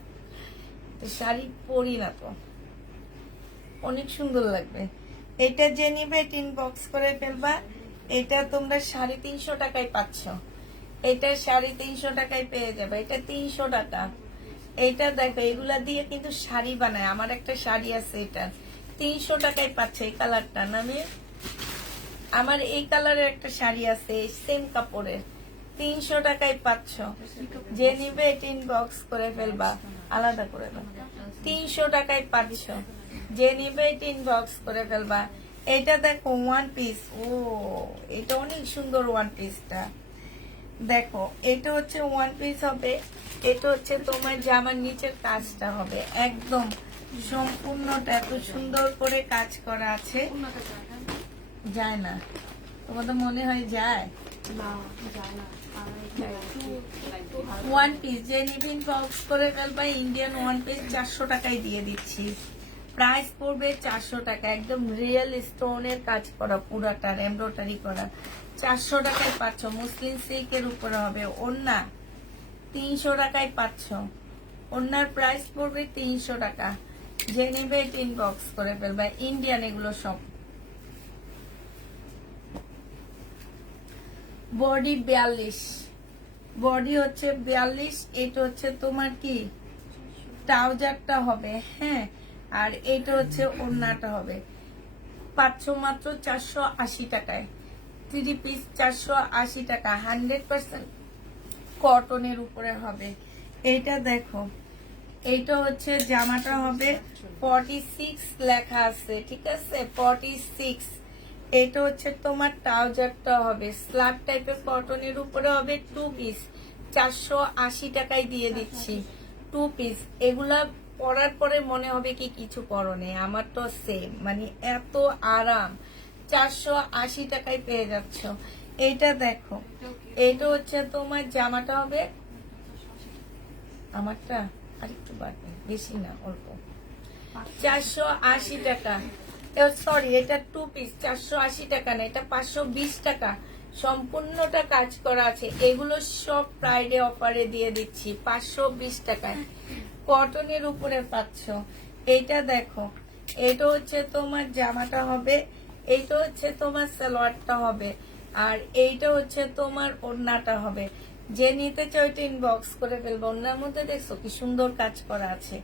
তো শাড়ি পরি না তো, অনেক সুন্দর লাগবে। এটা যে নিবে ইনবক্স করে ফেলবা। এটা তোমরা 350 টাকায় পাচ্ছ। এটা 350 টাকায় পেয়ে যাবে। এটা 300 টাকা। এটা দেখো এগুলা দিয়ে কিন্তু শাড়ি বানায়। আমার একটা শাড়ি আছে, এটা 300 টাকায় পাচ্ছে। এই কালারটা নামে আমার এই কালারের একটা শাড়ি আছে সেম কাপড়ের, 300 টাকায় পাচ্ছ। যে নিবে এটা ইনবক্স করে ফেলবা, আলাদা করে দাও। 300 টাকায় পাচ্ছ। যে নিবে এটা ইনবক্স করে ফেলবা। এটা দেখো 1 পিস। ও এটা অনেক সুন্দর 1 পিসটা। দেখো এটা হচ্ছে 1 পিস হবে। এটা হচ্ছে তোমার জামার নিচের কাজটা হবে একদম সম্পূর্ণটা এত সুন্দর করে কাজ করা আছে। যায় না তোমাদের মনে হয় যায়? না যায় না। 1 পিস যে নিবিন বক্স করে ফেলবা। ইন্ডিয়ান 1 পিস 400 টাকায় দিয়ে দিচ্ছি। প্রাইস পড়বে 400 টাকা। একদম রিয়েল স্টোনের কাজ করা, পুরাটার এমব্রয়ডারি করা। 400 টাকায় পাচ্ছ। মুসলিম সিল্কের উপরে হবে। ওড়না 300 টাকায় পাচ্ছ। ওড়নার প্রাইস পড়বে 300 টাকা। যে নেবে এটা ইনবক্স করে ফেলবা। ইন্ডিয়ান এগুলো সব। বডি 42, বডি হচ্ছে 42। এটা হচ্ছে তোমার কি ট্রাউজারটা হবে, হ্যাঁ আর এটা হচ্ছে ওড়নাটা হবে। পাচ্ছ মাত্র 480 টাকায়। 3 পিস 480 টাকা। 100% কটনের উপরে হবে। এইটা দেখো, এইটা হচ্ছে জামাটা হবে 46 লেখা আছে, ঠিক আছে 46। এটা হচ্ছে তোমার ট্রাউজারটা হবে স্লাব টাইপের কটনের উপরে হবে। 2 পিস 480 টাকায় দিয়ে দিচ্ছি। 2 পিস এগুলা পরার পরে মনে হবে কি কিছু পরনে। আমার তো সেম, মানে এত আরাম। 480 টাকায় পেয়ে যাচ্ছ। এইটা দেখো, এটা হচ্ছে তোমার জামাটা হবে, আমারটা আরেকটু বাড়বে, বেশি না অল্প, 480 টাকা। সরি এটা 2 পিস 480 টাকা না, এটা 520 টাকা। সম্পূর্ণটা কাজ করা আছে। এগুলো সব ফ্রাইডে অফারে দিয়ে দিচ্ছি 520 টাকায়। কটনের উপরে পাচ্ছ। এইটা দেখো, এটা হচ্ছে তোমার জামাটা হবে, এইটা হচ্ছে তোমার সালোয়ারটা হবে, আর এইটা হচ্ছে তোমার ওড়নাটা হবে। যে নিতে চাও এটা ইনবক্স করে ফেলবো। ওড়নার মধ্যে দেখছো কি সুন্দর কাজ করা আছে।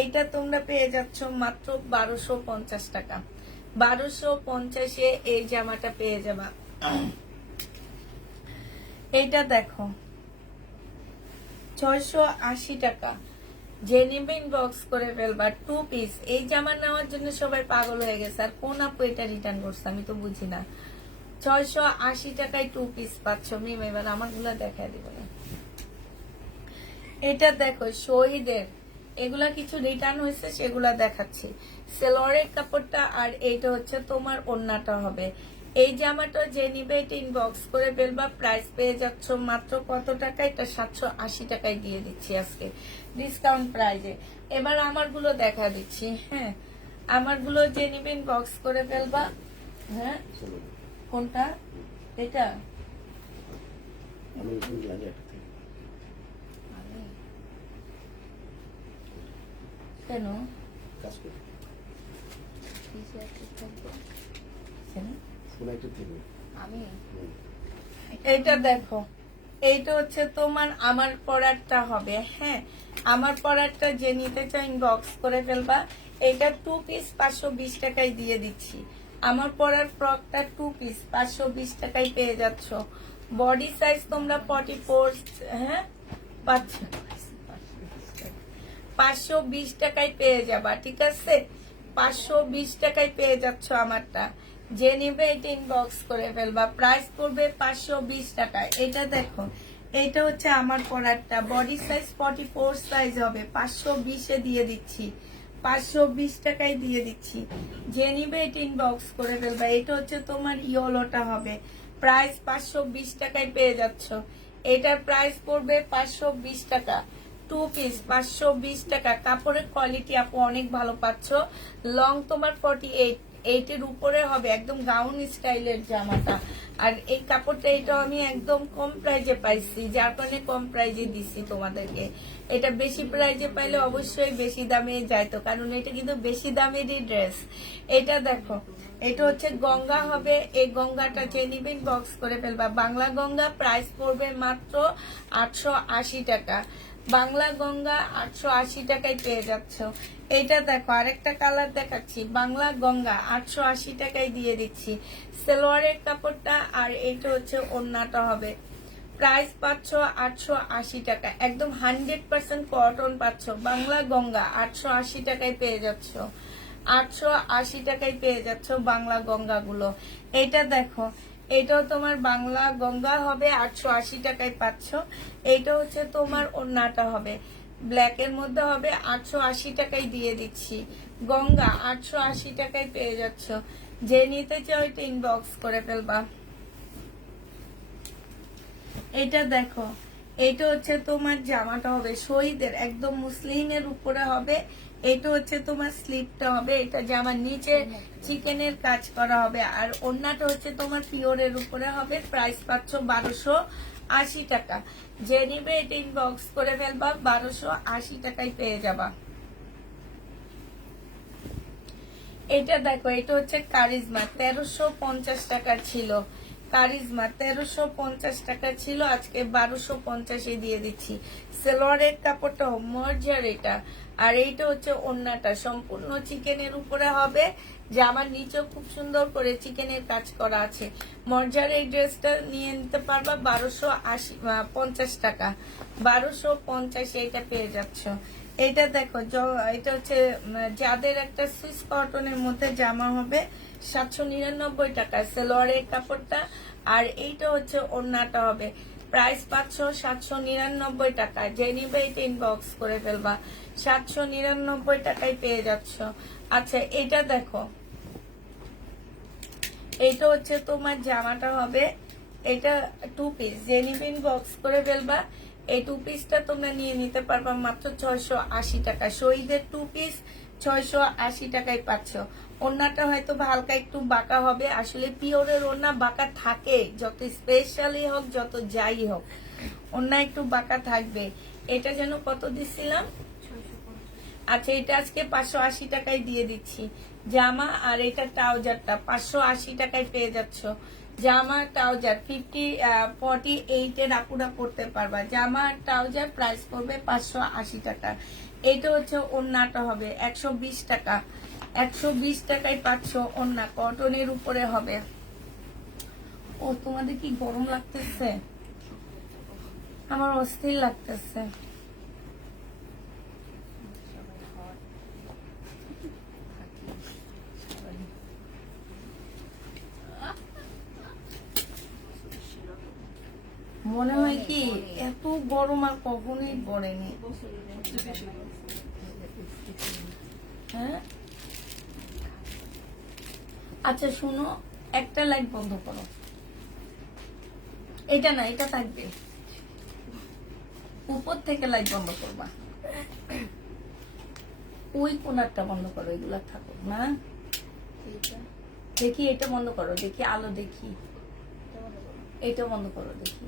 এইটা তোমরা পেয়ে যাচ্ছ মাত্র 1250 টাকা। 1250-এ এই জামাটা পেয়ে যাবা। এইটা দেখো 680 টাকা। যে নিবে ইনবক্স করে ফেলবা। 2 পিস এই জামা নেওয়ার জন্য সবাই পাগল হয়ে গেছে। আর কোন আপু এটা রিটার্ন করছে আমি তো বুঝি না। 680 টাকায় 2 পিস পাচ্ছ। মিম এবার আমার গুলা দেখা দিব না। এটা দেখো শহীদের, এগুলা কিছু রিটার্ন হয়েছে সেগুলা দেখাচ্ছি। সেলোয়ারের কাপড়টা আর এইটা হচ্ছে তোমার ওড়নাটা হবে। এই জামাটা যে নিবে এটা ইনবক্স করে ফেলবা। প্রাইস পেয়ে যাচ্ছ মাত্র কত টাকা? এটা 780 টাকায় দিয়ে দিচ্ছি আজকে ডিসকাউন্ট প্রাইজে। এবার আমারগুলো দেখা দিচ্ছি, হ্যাঁ আমারগুলো যে নিবে ইনবক্স করে ফেলবা। হ্যাঁ কোনটা? এটা কেন আমি এইটা দেখো, এইটা হচ্ছে তোমার আমার পরারটা হবে, হ্যাঁ আমার পরারটা যে নিতে চাও ইনবক্স করে ফেলবা। এটা 2 পিস 520 টাকায় দিয়ে দিচ্ছি। আমার পরার ফ্রকটা 2 পিস 520 টাকায় পেয়ে যাচ্ছ। বডি সাইজ তোমরা 44 হ্যাঁ পাচ্ছ, 520 টাকায় পেয়ে যাবা, ঠিক আছে? 520 টাকায় পেয়ে যাচ্ছ আমারটা। যে নিবে এটা ইনবক্স করে ফেলবা, প্রাইস পড়বে 520 টাকা। এটা দেখো, এটা হচ্ছে আমার পরারটা, বডি সাইজ 44 সাইজ হবে, 520 এ দিয়ে দিচ্ছি, 520 টাকায় দিয়ে দিচ্ছি। যে নিবে এটা ইনবক্স করে ফেলবা। এটা হচ্ছে তোমার ইয়েলোটা হবে, প্রাইস 520 টাকায় পেয়ে যাচ্ছ। এটার প্রাইস পড়বে 520 টাকা। 2 পিস 520 টাকা। কাপড়ের কোয়ালিটি আপু অনেক ভালো পাচ্ছ। লং তোমার 48, 8 এর উপরে হবে, একদম গাউন স্টাইলের জামাটা। আর এই কাপড়টা এটা আমি একদম কম প্রাইজে পাইছি, যার কারণে কম প্রাইজে দিচ্ছি তোমাদেরকে। এটা বেশি প্রাইজে পাইলে অবশ্যই বেশি দামে যাইতো, কারণ এটা কিন্তু বেশি দামেরই ড্রেস। এটা দেখো, এটা হচ্ছে গঙ্গা হবে, এই গঙ্গাটা যে নিবেন বক্স করে ফেলবা। বাংলা গঙ্গা, প্রাইস পড়বে মাত্র 880 টাকা। বাংলা গঙ্গা 880 টাকায় পেয়ে যাচ্ছ। এইটা দেখো, আরেকটা কালার দেখাচ্ছি, বাংলা গঙ্গা 880 টাকায় দিয়ে দিচ্ছি। সালোয়ারের কাপড়টা, আর এটা হচ্ছে ওড়নাটা হবে। প্রাইস পাচ্ছ 880 টাকা, একদম 100% কটন পাচ্ছ। বাংলা গঙ্গা 880 টাকায় পেয়ে যাচ্ছ, 880 টাকায় পেয়ে যাচ্ছ বাংলা গঙ্গা গুলো। এটা দেখো, এটাও তোমার বাংলা গঙ্গা হবে, 880 টাকায় পাচ্ছ। এইটা হচ্ছে তোমার ওড়নাটা হবে, ব্ল্যাক এর মধ্যে হবে, 880 টাকায় দিয়ে দিচ্ছি। গঙ্গা 880 টাকায় পেয়ে যাচ্ছ। যে নিতে চাও এটা ইনবক্স করে ফেলবা। এটা দেখো, এটা হচ্ছে তোমার জামাটা হবে শহীদের, একদম মুসলিমের উপরে হবে। এটা হচ্ছে তোমার স্লিপটা হবে, এটা জামার নিচে চিকেনের কাজ করা হবে, আর ওড়নাটা হচ্ছে তোমার পিওরের উপরে হবে। প্রাইস পাচ্ছ 1280 টাকা। যে নিবে এটা ইনবক্স করে ফেলবা, 1280 টাকায় পেয়ে যাবা। এটা দেখো, এটা হচ্ছে কারিজমা, 1350 টাকা ছিল। কারিজমা 1350 টাকা ছিল, আজকে 1250 দিয়ে দিচ্ছি। সালোয়ারের কাপড়টা মর্জার এটা, আর এইটা হচ্ছে ওড়নাটা, সম্পূর্ণ চিকেনের উপরে হবে। জামার নিচেও খুব সুন্দর করে চিকেনের কাজ করা আছে। মর্জার এই ড্রেসটা নিয়ে নিতে পারবা 1250 টাকা। 1250 এটা পেয়ে যাচ্ছ। এটা দেখো, এটা হচ্ছে যাদের একটা সুইস কটনের মধ্যে জামা হবে, 799 টাকা সালোয়ারের কাপড়টা, আর এইটা হচ্ছে ওড়নাটা হবে। প্রাইস পাচ্ছ 799 টাকা। যে নিবে এটা ইনবক্স করে ফেলবা, 799 টাকায় পেয়ে যাচ্ছ। আচ্ছা, এটা দেখো, এইটা হচ্ছে তোমার জামাটা হবে, এটা 2 পিস। যে নিবে ইনবক্স করে ফেলবা। এই 2 পিসটা তোমরা নিয়ে নিতে পারবা মাত্র 680 টাকা। শহীদের 2 পিস 680 টাকায় পাচ্ছ। ওড়নাটা হয়তো হালকা একটু বাঁকা হবে, আসলে পিওরের ওড়না বাঁকা থাকে, যত স্পেশালি হোক যত যাই হোক, ওড়না একটু বাঁকা থাকবে। এটা যেন কত দিছিলাম? আচ্ছা, এটা আজকে 580 টাকায় দিয়ে দিচ্ছি জামা। আর এটা ট্রাউজারটা 580 টাকায় পেয়ে যাচ্ছ। জামা ট্রাউজার 48 এর আপুরা পড়তে পারবা। জামা ট্রাউজার প্রাইস পড়বে 580 টাকা। এটা হচ্ছে ওড়নাটা হবে 120 টাকা। 120 টাকায় পাচ্ছ ওড়না, কটনের উপরে হবে। ও, তোমাদের কি গরম লাগতেছে? আমার অস্থির লাগতেছে। মনে হয় কি এত গরম আর কখনোই পড়েনি। হ্যাঁ, আচ্ছা শুনো, একটা লাইট বন্ধ করো। এটা না, এটা থাকবে, উপর থেকে লাইট বন্ধ করবা। ওই কোনারটা বন্ধ করো, এগুলা থাকো না। দেখি এটা বন্ধ করো, দেখি আলো, দেখি এটা বন্ধ করো, দেখি।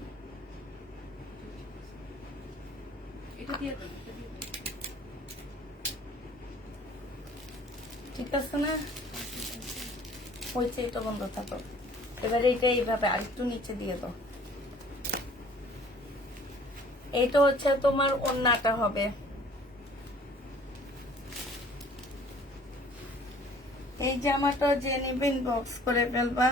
ঠিক আছে না? হয়েছে, এটা বন্ধ থাকো। এবারে এটা এইভাবে আরেকটু নিচে দিয়ে দাও। এটা হচ্ছে তোমার ওড়নাটা হবে। এই জামাটা যে নেবেন বক্স করে ফেলবা।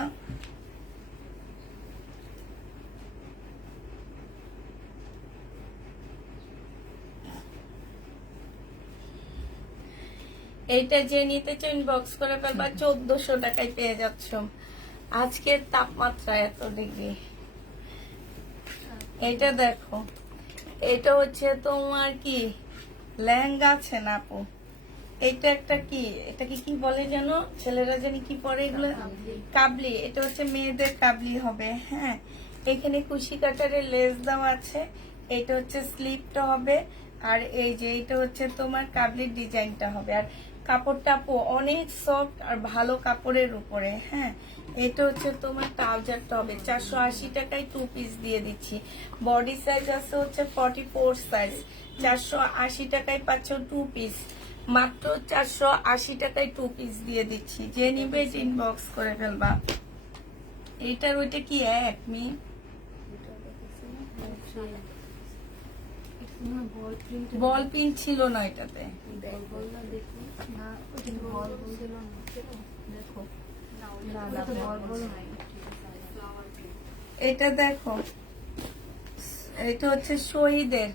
এইটা যে নিতে চাও ইনবক্স করে ফেলবা, 1400 টাকায় পেয়ে যাচ্ছ। আজকের তাপমাত্রা এত ডিগ্রি। এটা দেখো, এটা হচ্ছে তোমার কি লেহেঙ্গা আছে না আপু? এটা একটা কি, এটাকে কি বলে যেন, ছেলেরা জানি কি পরে এগুলো, কাবলি। এটা হচ্ছে মেয়েদের কাবলি হবে। হ্যাঁ, এখানে কুশি কাটারের লেস দেওয়া আছে। এটা হচ্ছে স্লিপটা হবে, আর এই যে এটা হচ্ছে তোমার কাবলির ডিজাইনটা হবে। আর কাপড়টা আপু অনেক সফট আর ভালো কাপড়ের উপরে। হ্যাঁ, এটা হচ্ছে তোমার ট্রাউজারটা হবে। 480 টাকায় 2 পিস দিয়ে দিচ্ছি। বডি সাইজ আছে হচ্ছে 44 সাইজ। 480 টাকায় পাচ্ছ 2 পিস। মাত্র 480 টাকায় 2 পিস দিয়ে দিচ্ছি। যে নিবে ইনবক্স করে ফেলবা। এইটার ওইটা কি এক মি বল পিন ছিল না এটাতে। এটা দেখো, এটা হচ্ছে শহীদের,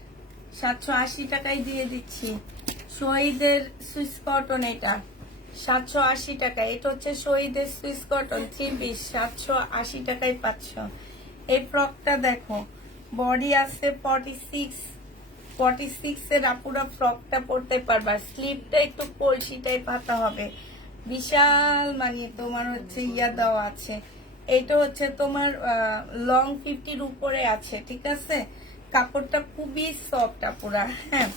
780 টাকায় দিয়ে দিচ্ছি। শহীদের সুইস কটন, এটা 780 টাকা। এটা হচ্ছে শহীদের সুইস কটন 3 পিস, 780 টাকায় পাচ্ছ। এই ফ্রকটা দেখো, বডি আছে 46 এর আপুরা ফ্রকটা পরতে পারবা। স্লিপটা একটু কলসিটাই পাতা হবে, বিশাল মানে তোমার হচ্ছে ইয়া দেওয়া আছে। এটা হচ্ছে তোমার লং 50-র উপরে আছে, ঠিক আছে। কাপড়টা খুবই সফট আপুরা। হ্যাঁ,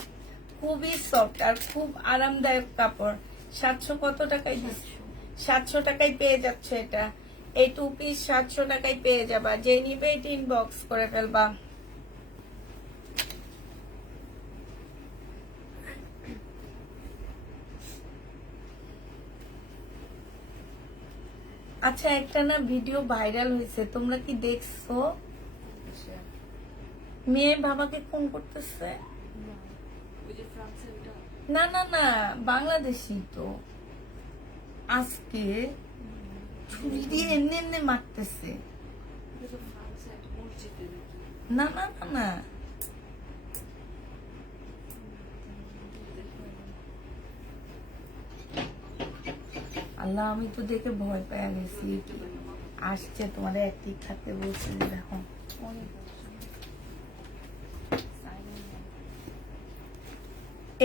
খুবই সফট আর খুব আরামদায়ক কাপড়। 700 কত টাকায় দিচ্ছি? 700 টাকায় পেয়ে যাচ্ছে এটা। এই 2 পিস 700 টাকায় পেয়ে যাবা। যে নিবে এটা ইনবক্স করে ফেলবা। আচ্ছা, একটা না ভিডিও ভাইরাল হয়েছে, তোমরা কি দেখছো? মেয়ে বাবাকে ফোন করতেছে। না না না, বাংলাদেশি তো। আজকে ছুরি দিয়ে এমনি এমনি মারতেছে। না না না না, আল্লাহ, আমি তো দেখে ভয় পেয়ে গেছি। আসছে তোমাদের একটি থাকতে বলছে, দেখো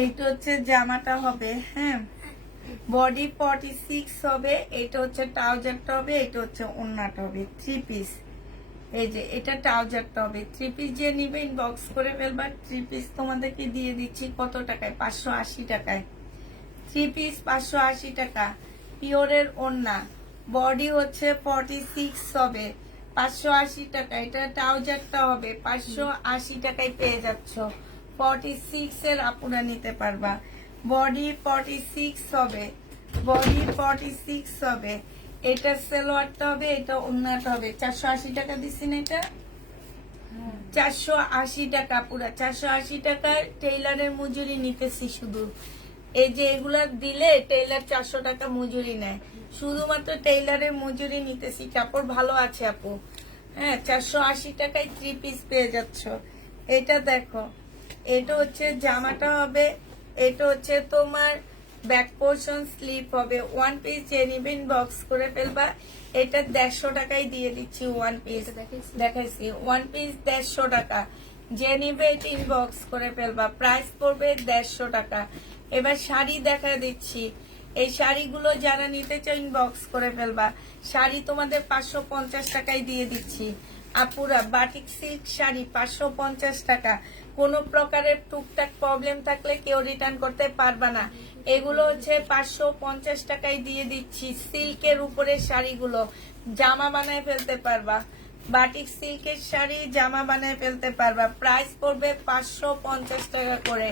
এইটা হচ্ছে জামাটা হবে। হ্যাঁ, বডি 46 হবে। এটা হচ্ছে ট্রাউজারটা হবে। এটা হচ্ছে ওড়নাটা হবে। 3 পিস। এই যে এটা ট্রাউজারটা হবে। 3 পিস যে নিবে ইনবক্স করে ফেলবা। 3 পিস তোমাদেরকে দিয়ে দিচ্ছি কত টাকায়? 580 টাকায় 3 পিস, 580 টাকা। পিওরের ওড়না, বডি হচ্ছে 46 হবে, 580 টাকা। এটা ট্রাউজারটা হবে, 580 টাকায় পেয়ে যাচ্ছ। 46 এর আপুরা নিতে পারবা। বডি 46 হবে, বডি 46 হবে। এটা সালোয়ারটা হবে, এটা ওড়নাটা হবে। 480 টাকা দিচ্ছি না এটা? 480 টাকা পুরা। 480 টাকা টেইলারের মজুরি নিতেছি শুধু। এই যে এগুলা দিলে টেইলার 400 টাকা মজুরি নেয়, শুধুমাত্র টেইলারের মজুরি নিতেছি। কাপড় ভালো আছে আপু। হ্যাঁ, 480 টাকায় 3 পিস পেয়ে যাচ্ছ। এটা দেখো, এটা হচ্ছে জামাটা হবে। এটা হচ্ছে তোমার ব্যাক পোর্শন, স্লিপ হবে। 1 পিস যে নিবেন বক্স করে ফেলবা। এটা 150 টাকায় দিয়ে দিচ্ছি। 1 পিস দেখাইছি, 1 পিস 150 টাকা। যে নিবে এটা ইনবক্স করে ফেলবা। প্রাইস পড়বে 150 টাকা। এবার শাড়ি দেখা দিচ্ছি। এই শাড়িগুলো যারা নিতে চাও ইনবক্স করে ফেলবা। শাড়ি তোমাদের 550 টাকায় দিয়ে দিচ্ছি আপুরা। বাটিক সিল্ক শাড়ি 550 টাকা। কোনো প্রকারের টুকটাক প্রবলেম থাকলে কেউ রিটার্ন করতে পারবা না। এগুলো হচ্ছে 550 টাকায় দিয়ে দিচ্ছি। সিল্কের উপরে শাড়িগুলো জামা বানায় ফেলতে পারবা। বাটিক সিল্কের শাড়ি জামা বানায় ফেলতে পারবা। প্রাইস পড়বে 550 টাকা করে।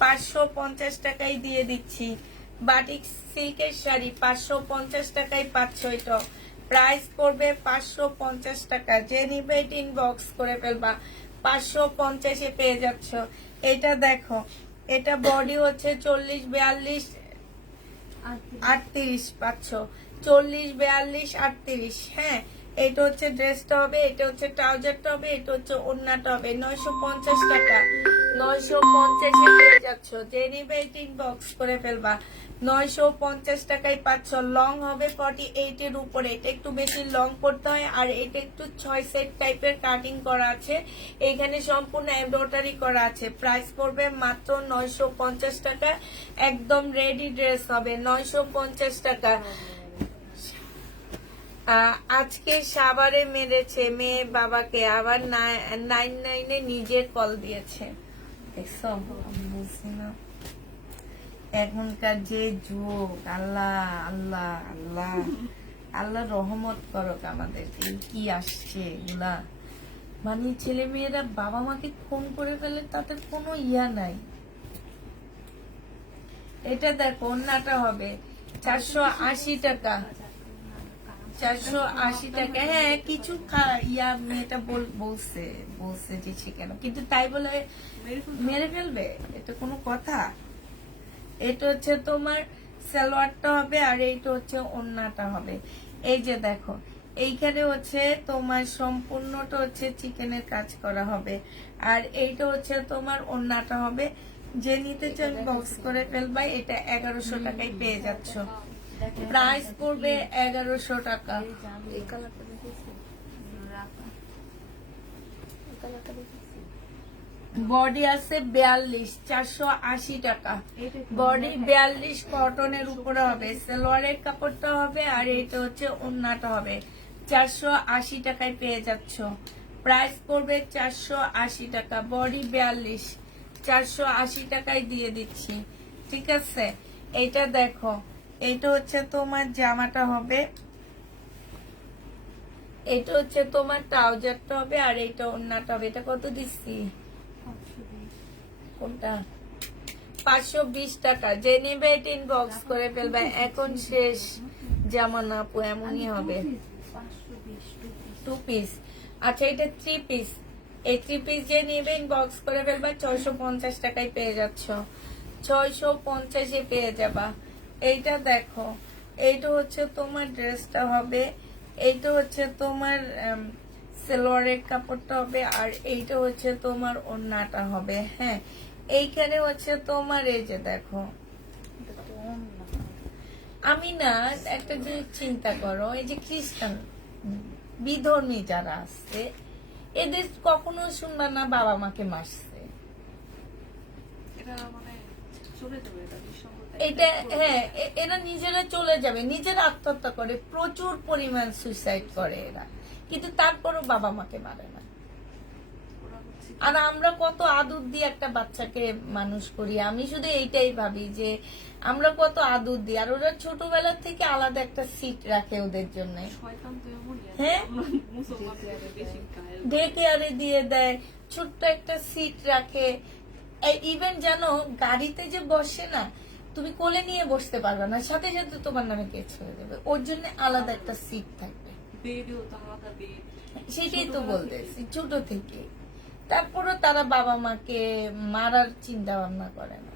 550 টাকায় দিয়ে দিচ্ছি। বাটিক সিল্কের শাড়ি 550 টাকায় পাচ্ছ। এটা প্রাইস পড়বে 550 টাকা। যে নিবে ইনবক্স করে ফেলবা। 550-এ পেয়ে যাচ্ছ। এটা দেখো, এটা বডি হচ্ছে 40, 42, 38 পাচ্ছ। 40, 42, 38। হ্যাঁ, এটা হচ্ছে ড্রেসটা হবে, এটা হচ্ছে ট্রাউজারটা হবে, এটা হচ্ছে ওড়নাটা হবে। 950 টাকা। 950-এ পেয়ে যাচ্ছ। যে নিবে ইনবক্স করে ফেলবা। 950 টাকায় পাচ্ছ। লং হবে 48 এর উপরে, এটা একটু বেশি লং করতে হয়, আর এটা একটু 6 সেট টাইপের কাটিং করা আছে, এখানে সম্পূর্ণ এমব্রয়ডারি করা আছে। প্রাইস পড়বে মাত্র 950 টাকা, একদম রেডি ড্রেস হবে 950 টাকা। আজকে সাভারে মেরেছে মেয়ে বাবাকে, আবার 99 নিজের কল দিয়েছে। দেখছো, আমি বুঝছি না এখনকার যে যুগ। আল্লাহ আল্লাহ আল্লাহ আল্লাহ রহমত করক আমাদেরকে। কি আসছে এগুলা, মানে ছেলে মেয়েরা বাবা মাকে ফোন করে ফেলে, তাদের কোনো ইয়া নাই। এটা দেখো, অন্যটা হবে 480 টাকা, 480 টাকা। হ্যাঁ, কিছু ইয়া মেয়েটা বলছে যে কেন, কিন্তু তাই বলে মেরে ফেলবে? এটা কোনো কথা? এটা হচ্ছে তোমার সালোয়ারটা হবে, আর এইটা হচ্ছে ওড়নাটা হবে। এই যে দেখো, এইখানে হচ্ছে তোমার সম্পূর্ণটা হচ্ছে চিকেনের কাজ করা হবে, আর এইটা হচ্ছে তোমার ওড়নাটা হবে। যে নিতে চান বক্স করে ফেলবা। এটা 1100 টাকায় পেয়ে যাচ্ছ। প্রাইস পড়বে 1100 টাকা। এই কালারটা দেখেছি, রাখা এই কালারটা দেখেছি। বডি আছে 42, 480 টাকা। বডি 42 কটনের উপরে হবে, সালোয়ারের কাপড়টা হবে, আর এইটা হচ্ছে ওড়নাটা হবে। 480 টাকায় পেয়ে যাচ্ছ। প্রাইস পড়বে 480 টাকা। বডি 42, 480 টাকায় দিয়ে দিচ্ছি। ঠিক আছে, এইটা দেখো, এইটা হচ্ছে তোমার জামাটা হবে, এটা হচ্ছে তোমার ট্রাউজারটা হবে, আর এইটা ওড়নাটা হবে। এটা কত দিচ্ছি? কোনটা? 520 টাকা। যে নেবে এটা ইনবক্স করে ফেলবে, এখন শেষ জামানা আপু, এমনই হবে। 2 পিস। আচ্ছা, এটা 3 পিস। এই 3 পিস যে নেবে ইনবক্স করে ফেলবে, 650 টাকায় পেয়ে যাচ্ছ। 650 পেয়ে যাবা। এইটা দেখো, এইটা হচ্ছে তোমার ড্রেসটা হবে, এইটা হচ্ছে তোমার সালোয়ারের কাপড়টা হবে, আর এইটা হচ্ছে তোমার ওড়নাটা হবে। হ্যাঁ, এইখানে হচ্ছে তোমার এই যে দেখো, আমি না একটা জিনিস চিন্তা করো, এই যে খ্রিস্টান বিধর্মী যারা আছে, এদের কখনো শুনবা না বাবা মাকে মারছে। এটা হ্যাঁ, এরা নিজেরা চলে যাবে, নিজেরা আত্মহত্যা করে, প্রচুর পরিমাণ সুইসাইড করে এরা, কিন্তু তারপরও বাবা মাকে মারে না। আর আমরা কত আদর দিয়ে একটা বাচ্চাকে মানুষ করি। আমি শুধু এইটাই ভাবি যে আমরা কত আদর দিই, আর ওরা ছোটবেলা থেকে আলাদা একটা সিট রাখে ওদের জন্য। হ্যাঁ, ডে কেয়ারে দিয়ে দেয়, ছোট্ট একটা সিট রাখে। ইভেন জানো, গাড়িতে যে বসে না, তুমি কোলে নিয়ে বসতে পারবে না, সাথে সাথে তোমার নামে কেস হয়ে যাবে, ওর জন্য আলাদা একটা সিট থাকবে। সেটাই তো বলতেছি, ছোট থেকে। তারপরও তারা বাবা মাকে মারার চিন্তা ভাবনা করে না,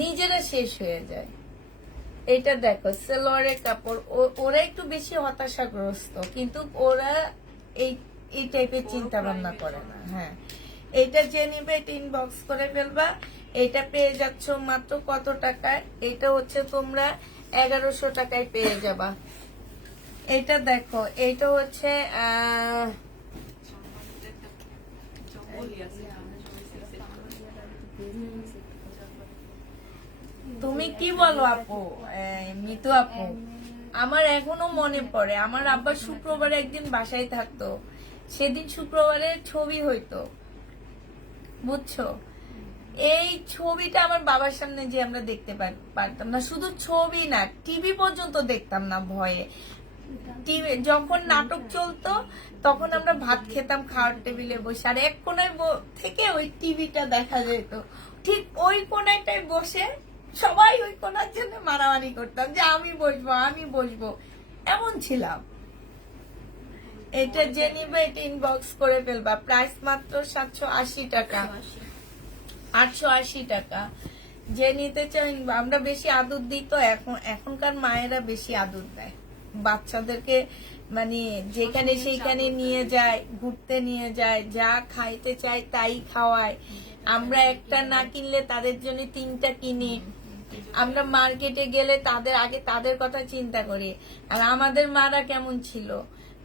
নিজেরা শেষ হয়ে যায়। এটা দেখো, সালোয়ারের কাপড়, ওরা একটু বেশি হতাশাগ্রস্ত, কিন্তু ওরা এই টাইপের চিন্তা ভাবনা করে না। হ্যাঁ, এটা যে নিবে এটা ইনবক্স করে ফেলবা। এটা পেয়ে যাচ্ছ মাত্র কত টাকায়? এটা হচ্ছে তোমরা 1100 টাকায় পেয়ে যাবা। এটা দেখো, এটা হচ্ছে তুমি কি বলো আপু, মিতু আপু? আমার এখনো মনে পড়ে, আমার আব্বা শুক্রবারে একদিন বাসায় থাকতো, সেদিন শুক্রবারের ছবি হইতো, বুঝছো? এই ছবিটা আমার বাবার সামনে যে আমরা দেখতে পারতাম না, শুধু ছবি না, টিভি পর্যন্ত দেখতাম না ভয়ে। টিভি যখন নাটক চলতো, তখন আমরা ভাত খেতাম খাওয়ার টেবিলে বসে, আর এক কোনায় থেকে ওই টিভিটা দেখা যেত, ঠিক ওই কোনাটায় বসে সবাই ওই কোনার জন্য মারামারি করতাম যে আমি বসবো, এমন ছিলাম। এটা যে নিবে এটা ইনবক্স করে ফেলবা। প্রাইস মাত্র 780 টাকা, 880 টাকা। যে নিতে চাই, আমরা বেশি আদর দিই তো, এখনকার মায়েরা বেশি আদর দেয় বাচ্চাদেরকে, মানে যেখানে সেইখানে নিয়ে যায়, ঘুরতে নিয়ে যায়, যা খাইতে চায় তাই খাওয়ায়। আমরা একটা না কিনলে তাদের জন্য 3টা কিনি, আমরা মার্কেটে গেলে তাদের আগে তাদের কথা চিন্তা করি। আর আমাদের মারা কেমন ছিল,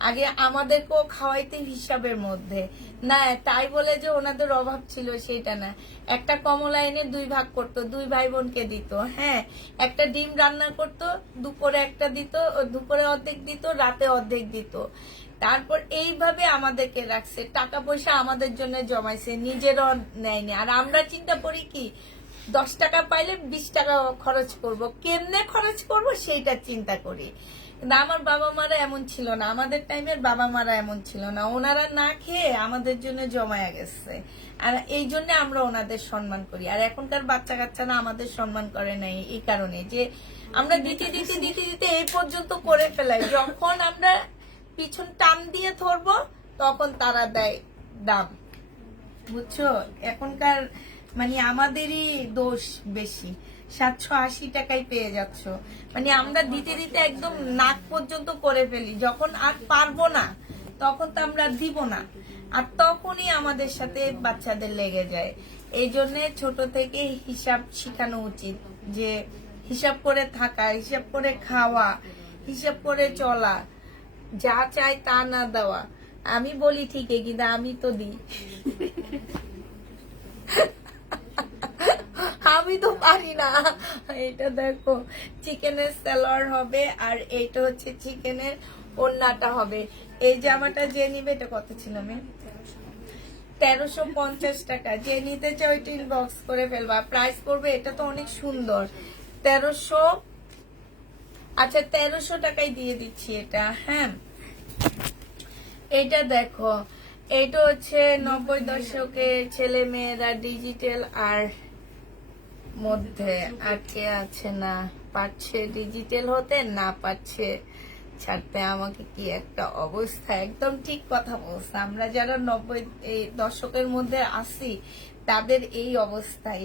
আগে আমাদেরকেও খাওয়াইতে হিসাবের মধ্যে না, তাই বলে যে ওনাদের অভাব ছিল সেটা না। একটা কমলা এনে 2 ভাগ করতো, 2 ভাই বোনকে দিত। হ্যাঁ, একটা ডিম রান্না করতো, দুপুরে একটা দিত, দুপুরে অর্ধেক দিত, রাতে অর্ধেক দিত। তারপর এইভাবে আমাদেরকে রাখছে, টাকা পয়সা আমাদের জন্য জমাইছে, নিজেরও নেয়নি। আর আমরা চিন্তা করি কি 10 টাকা পাইলে 20 টাকা খরচ করব, কেমনে খরচ করব সেইটা চিন্তা করি। কিন্তু আমার বাবা মারা এমন ছিল না, আমাদের টাইমের বাবা মারা এমন ছিল না। ওনারা না খেয়ে আমাদের জন্য জমায়া গেছে, আর এই জন্য আমরা ওনাদের সম্মান করি। আর এখনকার বাচ্চা কাচ্চারা আমাদের সম্মান করে নাই এই কারণে যে আমরা দিতে দিতে দিতে দিতে এই পর্যন্ত করে ফেলাই, যখন আমরা পিছন টান দিয়ে ধরবো তখন তারা দেয় দাম। বুঝছো, এখনকার মানে আমাদেরই দোষ বেশি। 780 টাকায় পেয়ে যাচ্ছ, মানে আমরা দিতে দিতে একদম নাক পর্যন্ত করে ফেলি। যখন আর পারবো না তখন তো আমরা দিব না, আর তখনই আমাদের সাথে বাচ্চাদের লেগে যায়। এই জন্য ছোট থেকে হিসাব শেখানো উচিত, যে হিসাব করে থাকা, হিসাব করে খাওয়া, হিসাব করে চলা, যা চাই তা না দেওয়া। আমি বলি ঠিকই, কিন্তু আমি তো দিই। আমি তো পারি না। এটা দেখো চিকেনের সালোয়ার হবে, আর এইটা হচ্ছে চিকেনের ওড়নাটা হবে। এই জামাটা যে নিবে, এটা কত ছিল মেয়ে? 1350 টাকা। যে নিতে চাও ওইটা ইনবক্স করে ফেলবা, প্রাইস পড়বে। এটা তো অনেক সুন্দর, 1300। আচ্ছা 1300 টাকায় দিয়ে দিচ্ছি এটা। হ্যাঁ, এটা দেখো, এটা হচ্ছে 90 দশকের ছেলে মেয়েরা ডিজিটাল আর মধ্যে আটকে আছে, না পারছে ডিজিটাল হতে, না পারছে ছাড়তে। আমাকে কি একটা অবস্থা, একদম ঠিক কথা বলছে। আমরা যারা 90 দশকের মধ্যে আছি তাদের এই অবস্থাই।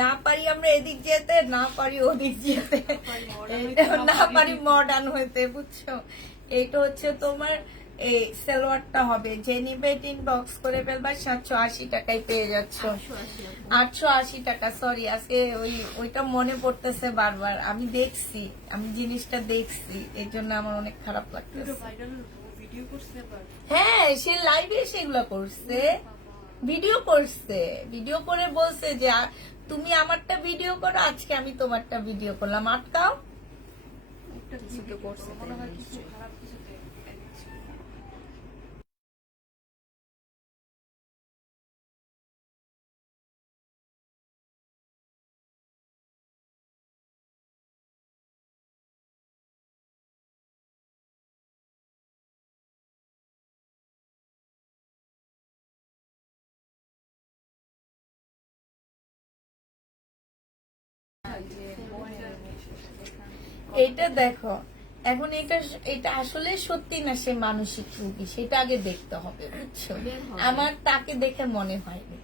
না পারি আমরা এদিক যেতে, না পারি ওদিক যেতে, না পারি মডার্ন হইতে। বুঝছো, এইটা হচ্ছে তোমার এই সালোয়ারটা হবে। যে নিবে ইনবক্স করে ফেলবা, 780 টাকায় পেয়ে যাচ্ছ। 880 টাকা, সরি আজকে ওইটা মনে পড়তেছে বারবার। আমি দেখছি, আমি জিনিসটা দেখছি, এই জন্য আমার অনেক খারাপ লাগতেছে। হ্যাঁ, সে লাইভে সেগুলো করছে, ভিডিও করছে, ভিডিও করে বলছে যে তুমি আমারটা ভিডিও করো, আজকে আমি তোমারটা ভিডিও করলাম, আটকাও। এইটা দেখো, এখন এটা আসলে সত্যি না সে মানসিক রোগী, সেটা আগে দেখতে হবে। বুঝছো, আমার তাকে দেখে মনে হয়নি।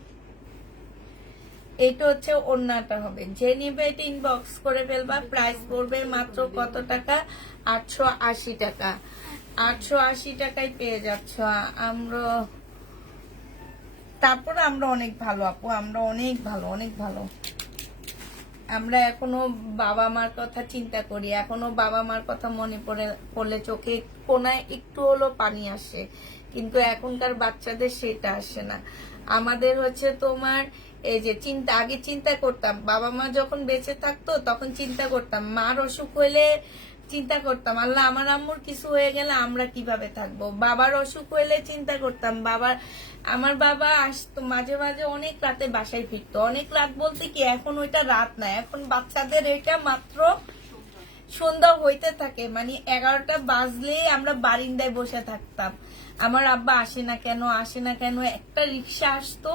এইটা হচ্ছে ওড়নাটা হবে। যে নিবে এটা ইনবক্স করে ফেলবা, প্রাইস পড়বে মাত্র কত টাকা? 880 টাকা। 880 টাকায় পেয়ে যাচ্ছ। আমরা তারপর আমরা অনেক ভালো আপু, আমরা অনেক ভালো, অনেক ভালো। আমরা এখনো বাবা মার কথা চিন্তা করি, এখনো বাবা মার কথা মনে পড়লে চোখে কোনায় একটু হলো পানি আসে, কিন্তু এখনকার বাচ্চাদের সেটা আসে না। আমাদের হচ্ছে তোমার এই যে চিন্তা, আগে চিন্তা করতাম, বাবা মা যখন বেঁচে থাকতো তখন চিন্তা করতাম, মার অসুখ হইলে চিন্তা করতাম আল্লাহ আমার আম্মুর কিছু হয়ে গেলে আমরা কিভাবে থাকবো। বাবার অসুখ হইলে চিন্তা করতাম, আমার বাবা আসতো মাঝে মাঝে অনেক রাতে বাসায় ফিরতো। অনেক রাত বলতে কি, এখন ওইটা রাত না, এখন বাচ্চাদের এটা মাত্র সন্ধ্যা হইতে থাকে, মানে 11টা বাজলেই আমরা বারিন্দায় বসে থাকতাম। আমার আব্বা আসে না কেন, আসে না কেন। একটা রিক্সা আসতো,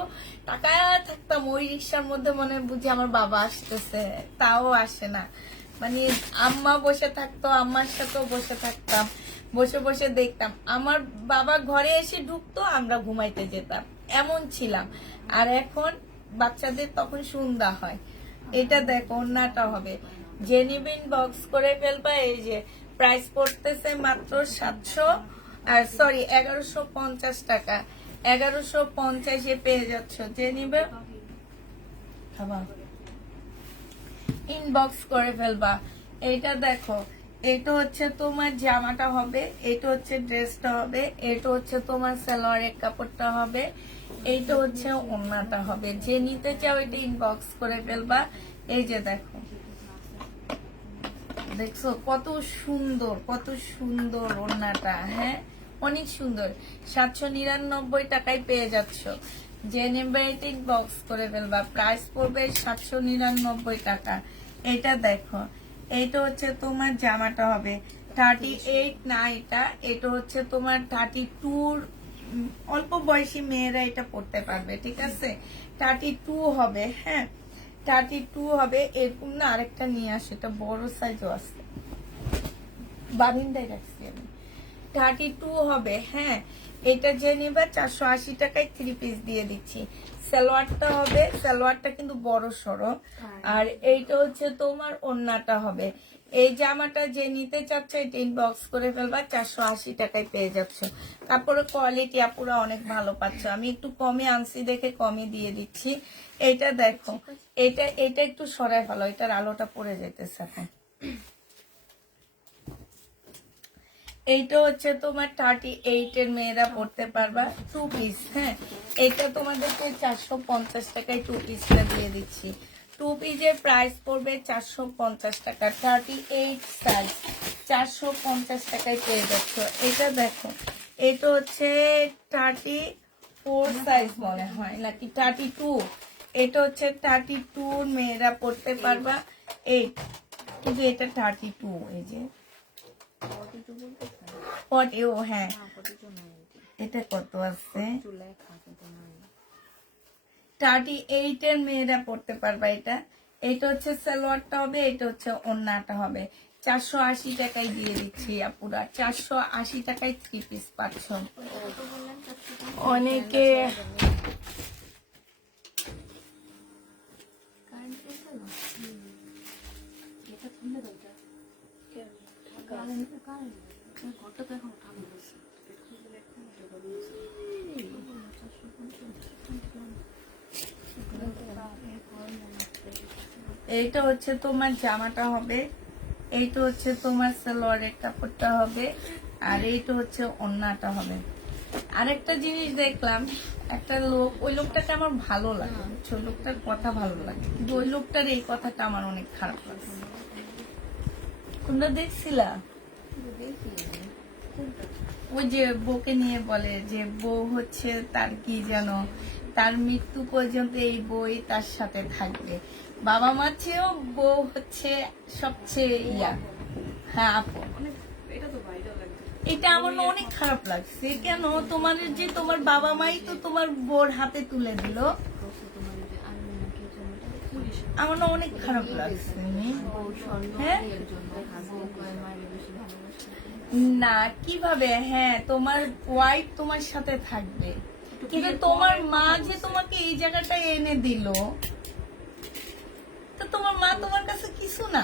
টাকায় থাকতাম ওই রিক্সার মধ্যে, মনে বুঝি আমার বাবা আসতেছে, তাও আসে না। মানে আম্মা বসে থাকতো, আম্মার সাথেও বসে থাকতাম, বসে বসে দেখতাম। আমার বাবা ঘরে এসে ঢুকতো, আমরা ঘুমাইতে যেতাম, এমন ছিলাম। আর এখন বাচ্চাদের তখন সন্ধ্যা হয়। এটা দেখো, ওড়নাটা হবে। জেনিবিন বক্স করে ফেলবা। এই যে প্রাইস পড়তেছে মাত্র 1150 টাকা। 1150-এ পেয়ে যাচ্ছ। যে নিবে খাবা ইনবক্স করে ফেলবা। এইটা দেখো, এটা হচ্ছে তোমার জামাটা হবে, এটা হচ্ছে ড্রেসটা হবে, এটা হচ্ছে তোমার সালোয়ারের কাপড়টা হবে, এইটা হচ্ছে ওড়নাটা হবে। যে নিতে চাও এটা ইনবক্স করে ফেলবা। এই যে দেখো, দেখছো কত সুন্দর, কত সুন্দর ওড়নাটা। হ্যাঁ, অনেক সুন্দর। 799 টাকায় পেয়ে যাচ্ছ। যে নেবে এটা ইনবক্স করে ফেলবা। প্রাইস পড়বে 799 টাকা। এটা দেখো, এটা হচ্ছে তোমার জামাটা হবে 38 না, এটা হচ্ছে তোমার 32। অল্প বয়সী মেয়েরা এটা পড়তে পারবে, ঠিক আছে। 32 হবে। হ্যাঁ, 32 হবে। এরকম না, আরেকটা নিয়ে আসে, এটা বড় সাইজও আছে, বারিন্দায় রাখছি আমি। 32 হবে। হ্যাঁ, এটা যে নিবে 480 টাকায় 3 পিস দিয়ে দিচ্ছি। সালোয়ারটা হবে, সালোয়ারটা কিন্তু বড় সড়ো। আর এইটা হচ্ছে তোমার ওড়নাটা হবে। এই জামাটা যে নিতে চাচ্ছে এটা ইনবক্স করে ফেলবা। 480 টাকায় পেয়ে যাচ্ছ। কাপড়ের কোয়ালিটি আপুরা অনেক ভালো পাচ্ছ। আমি একটু কমে আনছি দেখে কমে দিয়ে দিচ্ছি। এটা দেখো, এটা একটু সরায় ফেলো, এটার আলোটা পড়ে যেতেছে এখন। এইটা হচ্ছে তোমার 38 এর মেয়েরা পড়তে পারবা, 2 পিস। হ্যাঁ, এটা তোমাদেরকে 450 টাকায় 2 পিসটা দিয়ে দিচ্ছি। 2 পিসের প্রাইস পড়বে 450 টাকা। 38 সাইজ 450 টাকায় পেয়ে যাচ্ছ। এটা দেখো, এটা হচ্ছে 34 সাইজ মনে হয়, নাকি 32। এটা হচ্ছে 32 মেয়েরা পড়তে পারবা। এই কিন্তু এটা 32, এই যে 40। ও হ্যাঁ, এটা কত আছে? 38 এর মেয়েরা পড়তে পারবা। এটা হচ্ছে সালোয়ারটা হবে, এটা হচ্ছে ওড়নাটা হবে। 480 টাকায় দিয়ে দিচ্ছি আপুরা। 480 টাকায় 3 পিস পাচ্ছ। অনেকে এইটা হচ্ছে তোমার জামাটা হবে, এইটা হচ্ছে তোমার সালোয়ারের কাপড়টা হবে, আর এইটা হচ্ছে ওড়নাটা হবে। আরেকটা জিনিস দেখলাম, একটা লোক, ওই লোকটাকে আমার ভালো লাগে, ওই লোকটার কথা ভালো লাগে, কিন্তু ওই লোকটার এই কথাটা আমার অনেক খারাপ লাগে। তোমরা দেখছিলা? ওই যে বউকে নিয়ে বলে যে বউ হচ্ছে তার কি যেন, তার মৃত্যু পর্যন্ত এই বই তার সাথে থাকবে। বাবা মা চেয়েও বউ হচ্ছে সবচেয়ে ইয়া। হ্যাঁ আপু, এটা আমার না অনেক খারাপ লাগছে। কেন তোমার যে তোমার বাবা মাই তো তোমার বোর হাতে তুলে দিল, আমার না অনেক খারাপ লাগছে। হ্যাঁ না, কিভাবে? হ্যাঁ, তোমার ওয়াইফ তোমার সাথে থাকবে, কিন্তু তোমার মা যে তোমাকে এই জায়গাটা এনে দিল, তো তোমার মা তোমার কাছে কিছু না।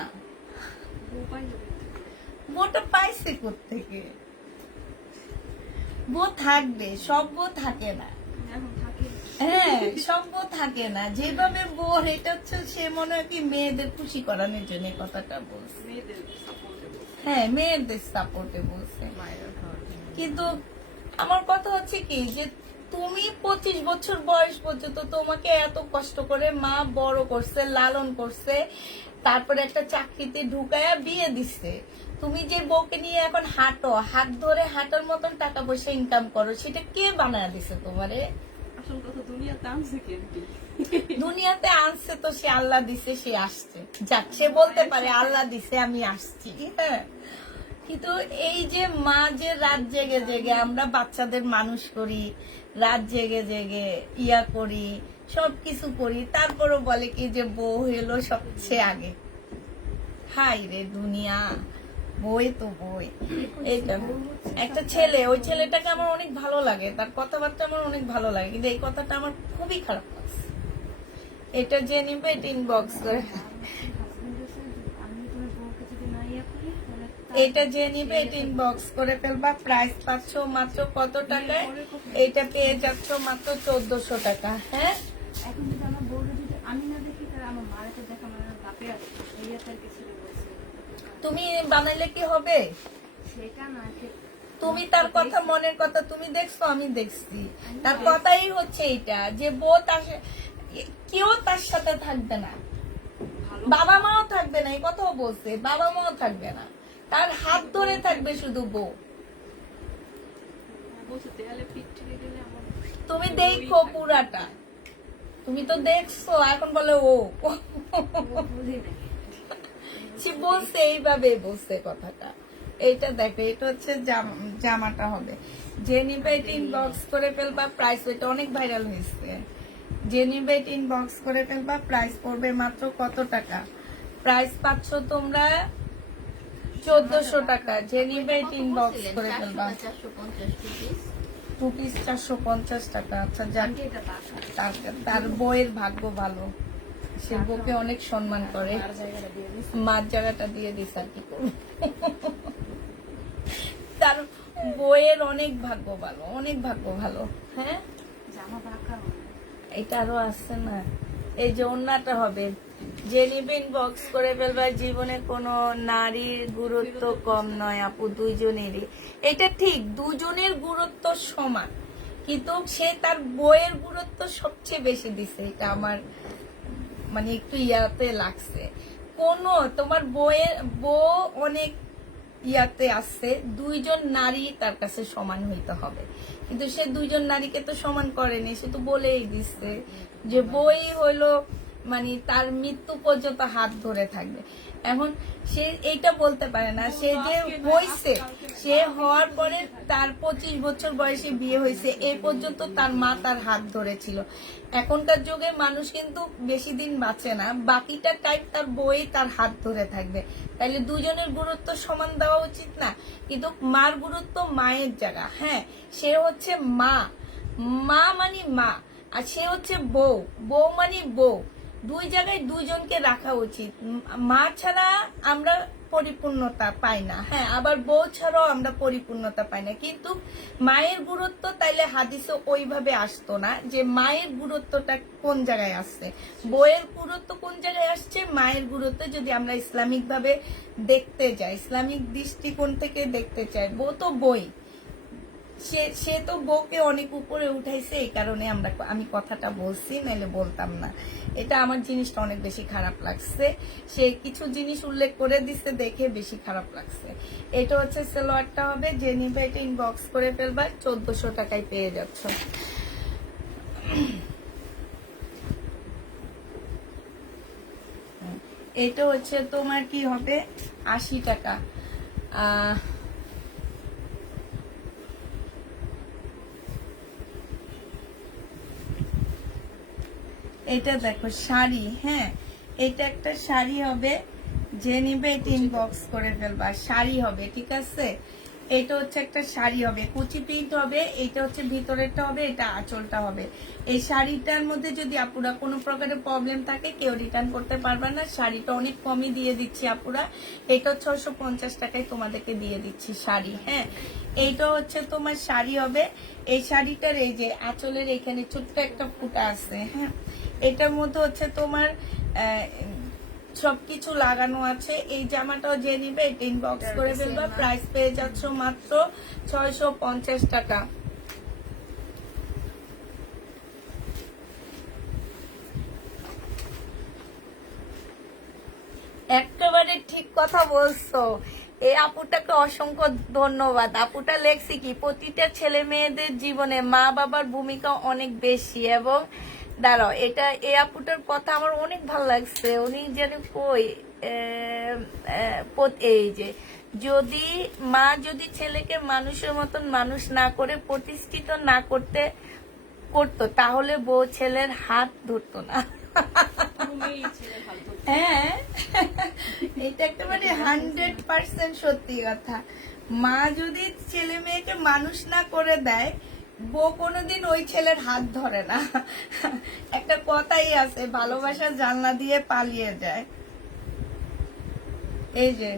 বউটা পাইছে কোত্থেকে? বউ থাকবে, সব বউ থাকে না। হ্যাঁ, সব বউ থাকে না। যেভাবে বউ, এটা হচ্ছে সে মনে হয় কি মেয়েদের খুশি করানোর জন্য কথাটা বলছে। হ্যাঁ, মেয়েদের সাপোর্টে বলছে। কিন্তু আমার কথা হচ্ছে কি, যে তুমি 25 বছর বয়স পর্যন্ত তোমাকে এত কষ্ট করে মা বড় করছে, লালন করছে, তারপরে একটা চাকরিতে ঢুকায়া বিয়ে দিচ্ছে। তুমি যে বউকে নিয়ে এখন হাঁটো, হাত ধরে হাঁটার মতন টাকা পয়সা ইনকাম করো, সেটা কে বানায় দিছে তোমারে? দুনিয়াতে আনছে তো সে আল্লাহ দিছে, সে আসছে, যাক সে বলতে পারে আল্লাহ দিছে আমি আসছি। হ্যাঁ, কিন্তু এই যে মা যে রাত জেগে জেগে আমরা বাচ্চাদের মানুষ করি, রাত জেগে জেগে ইয়া করি, সবকিছু করি, তারপরও বলে কি যে বউ হলো সবচেয়ে আগে। হাই রে দুনিয়া, বই তো বই। এইটা একটা ছেলে, ওই ছেলেটাকে আমার অনেক ভালো লাগে, তার কথাবার্তা আমার অনেক ভালো লাগে, কিন্তু এই কথাটা আমার খুবই খারাপ লাগছে। এটা যে নিবে এটা ইনবক্স করে, এটা যে নিবে এটা ইনবক্স করে ফেলবা। প্রাইস পাচ্ছ মাত্র কত টাকায়? এটা পেয়ে যাচ্ছ মাত্র 1400 টাকা। হ্যাঁ, এখন যদি আমার বউটা যদি আমি না দেখি, তাহলে আমার মারা তো দেখা তুমি বানাইলে কি হবে? সেটা না, তুমি তার কথা, মনের কথা তুমি দেখছো, আমি দেখছি। তার কথাই হচ্ছে এটা যে বউ তার কেউ তার সাথে থাকবে না, বাবা মাও থাকবে না, এই কথাও বলছে, বাবা মাও থাকবে না, তার হাত ধরে থাকবে শুধু বউ। তুমি দেখো পুরাটা, তুমি তো দেখছো, এখন বলে ও সে বলছে এইভাবে বলছে কথাটা। এইটা দেখো, এটা হচ্ছে জামাটা হবে। যে নিবে এটা ইনবক্স করে ফেলবা, প্রাইস এটা অনেক ভাইরাল হয়েছে। যে নিবে এটা ইনবক্স করে ফেলবা, প্রাইস পড়বে মাত্র কত টাকা? প্রাইস পাচ্ছ তোমরা 1400 টাকা। যে নিবে এটা ইনবক্স করে ফেলবা। 2 পিস 450 টাকা। আচ্ছা যাক, তার বইয়ের ভাগ্য ভালো, সে বউকে অনেক সম্মান করে। মার জায়গাটা দিয়ে দিস, আর কি করবো। তার বইয়ের অনেক ভাগ্য ভালো, অনেক ভাগ্য ভালো। হ্যাঁ, এটা আরো আসছে না। এই যে ওন্নাটা হবে, যে নিবে ইনবক্স করে ফেলবা। জীবনে কোনো নারীর গুরুত্ব কম নয় আপু, দুইজনেরই। এটা ঠিক, দুজনের গুরুত্ব সমান, কিন্তু সে তার বইয়ের গুরুত্ব সবচেয়ে বেশি দিছে। এটা আমার মানে একটু ইয়াতে লাগছে। তোমার বউ অনেক ইয়াতে আছে, দুইজন নারী তার কাছে সমান হইতে হবে, কিন্তু সে দুইজন নারীকে তো সমান করেনি, সে তো বলেই দিচ্ছে যে বই হইলো মানে তার মৃত্যু পর্যন্ত হাত ধরে থাকবে। এখন সে এইটা বলতে পারে না, সে যে হইছে, সে হওয়ার পরে তার 25 বছর বয়সে বিয়ে হয়েছে, এই পর্যন্ত তার মা তার হাত ধরেছিল। এখনকার যুগে মানুষ কিন্তু বেশি দিন বাঁচে না, বাকিটা টাইপ তার বই তার হাত ধরে থাকবে। তাইলে দুজনের গুরুত্ব সমান দেওয়া উচিত না? কিন্তু মার গুরুত্ব মায়ের জায়গা। হ্যাঁ, সে হচ্ছে মা, মা মানে মা, আর সে হচ্ছে বউ, বউ মানে বউ। দুই জায়গায় দুইজনকে রাখা উচিত। মা ছাড়া আমরা পরিপূর্ণতা পাই না, হ্যাঁ, আবার বউ ছাড়াও আমরা পরিপূর্ণতা পাই না। কিন্তু মায়ের গুরুত্ব তাইলে হাদিসে ওইভাবে আসতো না যে মায়ের গুরুত্বটা কোন জায়গায় আসছে, বউয়ের গুরুত্ব কোন জায়গায় আসছে। মায়ের গুরুত্ব যদি আমরা ইসলামিক ভাবে দেখতে যাই, ইসলামিক দৃষ্টিকোণ থেকে দেখতে চাই, বউ তো বই, সে তো বউকে অনেক উপরে উঠাইছে, এই কারণে আমি কথাটা বলছি, নাইলে বলতাম না। এটা আমার জিনিসটা অনেক বেশি খারাপ লাগছে, সে কিছু জিনিস উল্লেখ করে দিচ্ছে দেখে বেশি খারাপ লাগছে। এটা হচ্ছে সালোয়ারটা হবে, যে নিবে এটা ইনবক্স করে ফেলবা, 1400 টাকায় পেয়ে যাচ্ছ। এটা হচ্ছে তোমার কি হবে, 80 টাকা। এটা দেখো শাড়ি, হ্যাঁ, এটা একটা শাড়ি হবে, যে নিবে এটা ইনবক্স করে ফেলবা। শাড়ি হবে, ঠিক আছে। এটা হচ্ছে একটা শাড়ি হবে, কুচি প্রিন্ট হবে, এটা হচ্ছে ভিতরেরটা হবে, এটা আঁচলটা হবে। এই শাড়িটার মধ্যে যদি আপুরা কোনো প্রকারের প্রবলেম থাকে, কেউ রিটার্ন করতে পারবে না। শাড়িটা অনেক কমই দিয়ে দিচ্ছি আপুরা, এটা 650 টাকায় তোমাদেরকে দিয়ে দিচ্ছি শাড়ি। হ্যাঁ, এইটা হচ্ছে তোমার শাড়ি হবে। এই শাড়িটার এই যে আঁচলের এখানে ছোট্ট একটা ফুটা আছে, হ্যাঁ, এটার মধ্যে হচ্ছে তোমার সবকিছু লাগানো আছে। এই জামাটাও যে নিবে এটা ইনবক্স করে ফেলবা, প্রাইস পেয়ে যাচ্ছ মাত্র 650 টাকা। একেবারে ঠিক কথা বলছো, এই আপুটাকে অসংখ্য ধন্যবাদ। আপুটা লেখছি কি, প্রতিটা ছেলে মেয়েদের জীবনে মা বাবার ভূমিকা অনেক বেশি। এবং দাঁড়াও, এটা এই আপুটার কথা আমার অনেক ভালো লাগছে। উনি যেন কই এই যে যদি মা যদি ছেলেকে মানুষের মতন মানুষ না করে প্রতিষ্ঠিত না করতো, তাহলে বউ ছেলের হাত ধরতো না। হ্যাঁ, এটা একেবারে 100% সত্যি কথা। মা যদি ছেলে মেয়েকে মানুষ না করে দেয়, বউ কোনোদিন ওই ছেলের হাত ধরে না। একটা কথাই আছে, ভালোবাসা জানলা দিয়ে পালিয়ে যায়। এই যে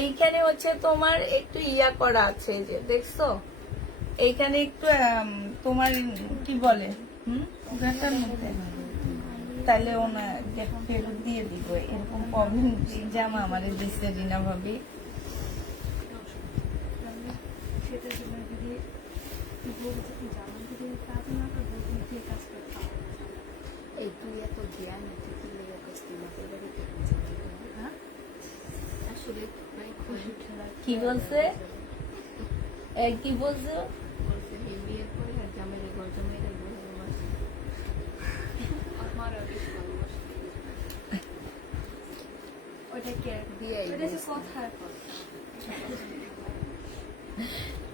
এইখানে হচ্ছে তোমার একটু ইয়া করা আছে, এই যে দেখছো, এইখানে একটু তোমার কি বলে, তাহলে ওনার ফেরত দিয়ে দিব, এরকম প্রবলেম জামা আমার দিচ্ছে রিনা ভাবি। এই তুই এত জ্ঞান আসলে মানে খুশি কি বলছে কি বলছো? এই বিয়ের পরে আর জামাইরে ঘর জামাইরে ভালোবাসে আমার বেশি ভালোবাসে ওটা কে দিয়ে কথার কথা।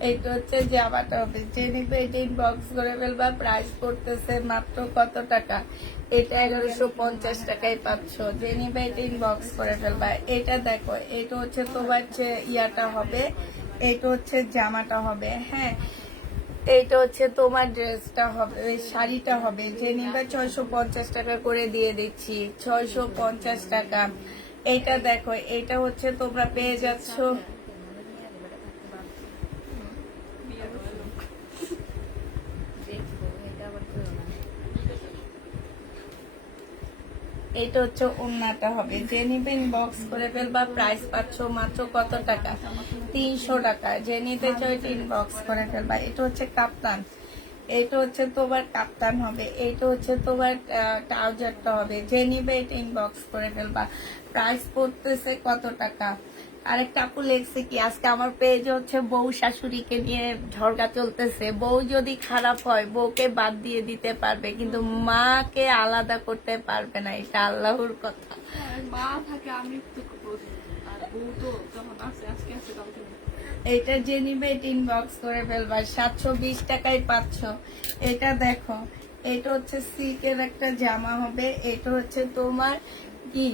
এইটা হচ্ছে জামাটা হবে, যে নিবে এটা ইনবক্স করে ফেলবা। প্রাইস পড়তেছে মাত্র কত টাকা? এটা 1150 টাকায় পাচ্ছ। যে নিবে এটা ইনবক্স করে ফেলবা। এটা দেখো, এটা হচ্ছে তোমার যে ইয়াটা হবে, এটা হচ্ছে জামাটা হবে। হ্যাঁ, এইটা হচ্ছে তোমার ড্রেসটা হবে, ওই শাড়িটা হবে। যে নিবে 650 টাকা করে দিয়ে দিচ্ছি, 650 টাকা। এইটা দেখো, এটা হচ্ছে তোমরা পেয়ে যাচ্ছ। এটা হচ্ছে ওড়নাটা হবে। যে নিবে ইনবক্স করে ফেলবা। প্রাইস পাচ্ছ মাত্র কত টাকা? 300 টাকা। যে নিতে চাও এটা ইনবক্স করে ফেলবা। এটা হচ্ছে কাপ্তান, এটা হচ্ছে তোমার কাপ্তান হবে। এটা হচ্ছে তোমার ট্রাউজারটা হবে। যে নিবে এটা ইনবক্স করে ফেলবা। প্রাইস পড়তেছে কত টাকা? আরেকটা আপু লেখছে কি, আজকে আমার পেজে হচ্ছে বউ শাশুড়িকে নিয়ে ঝগড়া চলতেছে। বউ যদি খারাপ হয় বউকে বাদ দিয়ে দিতে পারবে, কিন্তু মাকে আলাদা করতে পারবে না। এটা আল্লাহর কথা। মা থাকে আমি একটু আর বউ তো যখন আছে আজকে আছে কালকে নেই। এটা যে নিবে এটা ইনবক্স করে ফেলবা। 720 টাকায় পাচ্ছ। এটা দেখো, এটা হচ্ছে সিল্কের একটা জামা হবে। এটা হচ্ছে তোমার কি,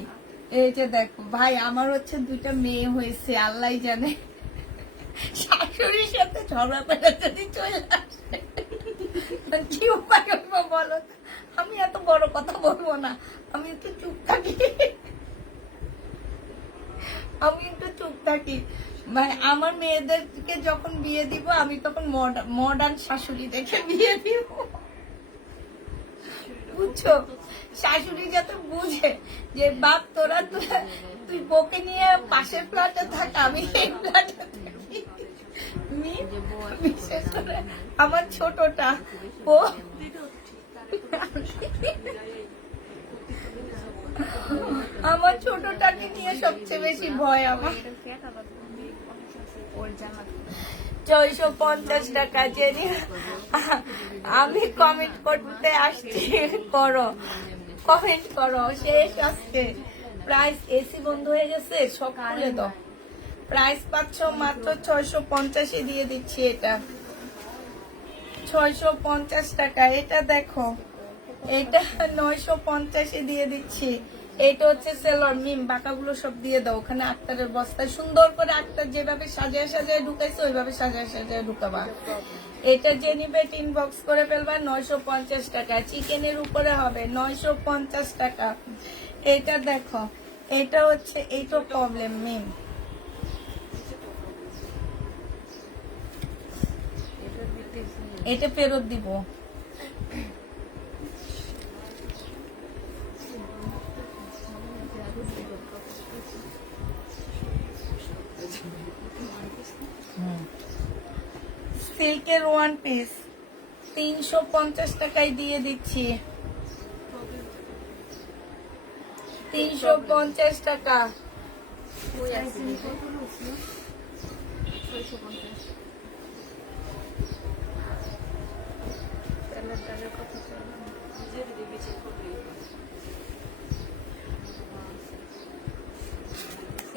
এই যে দেখো ভাই, আমার হচ্ছে দুইটা মেয়ে হয়েছে, আল্লাহ জানে। শাশুড়ির সাথে ঝগড়া পেটা যদি চলে আসে কি উপায় হইব বলো তো? আমি এত বড় কথা বলবো না, আমি একটু চুপ থাকি। আমি একটু চুপ থাকি। মানে আমার মেয়েদেরকে যখন বিয়ে দিব, আমি তখন মডার্ন শাশুড়ি দেখে বিয়ে দিব, বুঝছো? শাশুড়ি যাতে বুঝে যে বাপ তোরা তুই বউকে নিয়ে পাশের ফ্ল্যাটে থাক, আমি এই ফ্ল্যাটে থাকি। বিশেষ করে আমার ছোটটা ও, আমার ছোটটাকে নিয়ে সবচেয়ে বেশি ভয় আমার। 650 টাকা। জেনি আমি কমেন্ট করতে আসছি, করো কমেন্ট করো, শেষ আসছে। প্রাইস এসি বন্ধ হয়ে গেছে, সব খুলে দাও। প্রাইস পাচ্ছ মাত্র 650 দিয়ে দিচ্ছি। এটা 650 টাকা। এটা দেখো, এটা 950 দিয়ে দিচ্ছি। এটা হচ্ছে সেলর। মিম বাঁকাগুলো সব দিয়ে দাও ওখানে। আক্তারের বস্তায় সুন্দর করে আক্তার যেভাবে সাজায় সাজায় ঢুকাইছে ওইভাবে সাজায় সাজায় ঢুকাবা। এটা যে নিবে ইনবক্স করে ফেলবা। 950 টাকা। চিকেনের উপরে হবে 950 টাকা। এটা দেখো, এটা হচ্ছে, এইটা প্রবলেম মিম। এটা ফেরত দিব। সিল্কের ওয়ান পিস 350 টাকায় দিয়ে দিচ্ছি। 350 টাকা।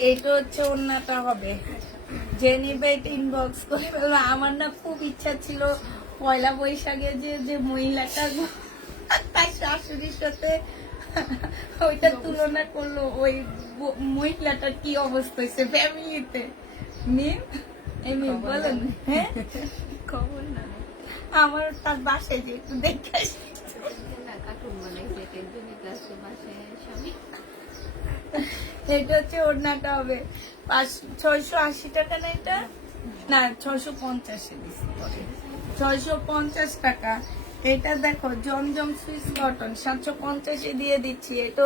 এইটা হচ্ছে ওড়নাটা হবে। যে নিবে এটা ইনবক্স করে ফেলবো। আমার না খুব ইচ্ছা ছিল পয়লা বৈশাখে যে মহিলাটা তার শাশুড়ির সাথে ওইটা তুলনা করলো, ওই মহিলাটার কি অবস্থা হয়েছে ফ্যামিলিতে। মিম এমনি বলেন। হ্যাঁ, খবর না আমার তার বাসায় যে একটু দেখে আসি। এটা হচ্ছে ওড়নাটা হবে 680 টাকা না? এটা না 650 দিচ্ছি, 650 টাকা। এটা দেখো জমজম সুইস কটন 750 দিয়ে দিচ্ছি। এটা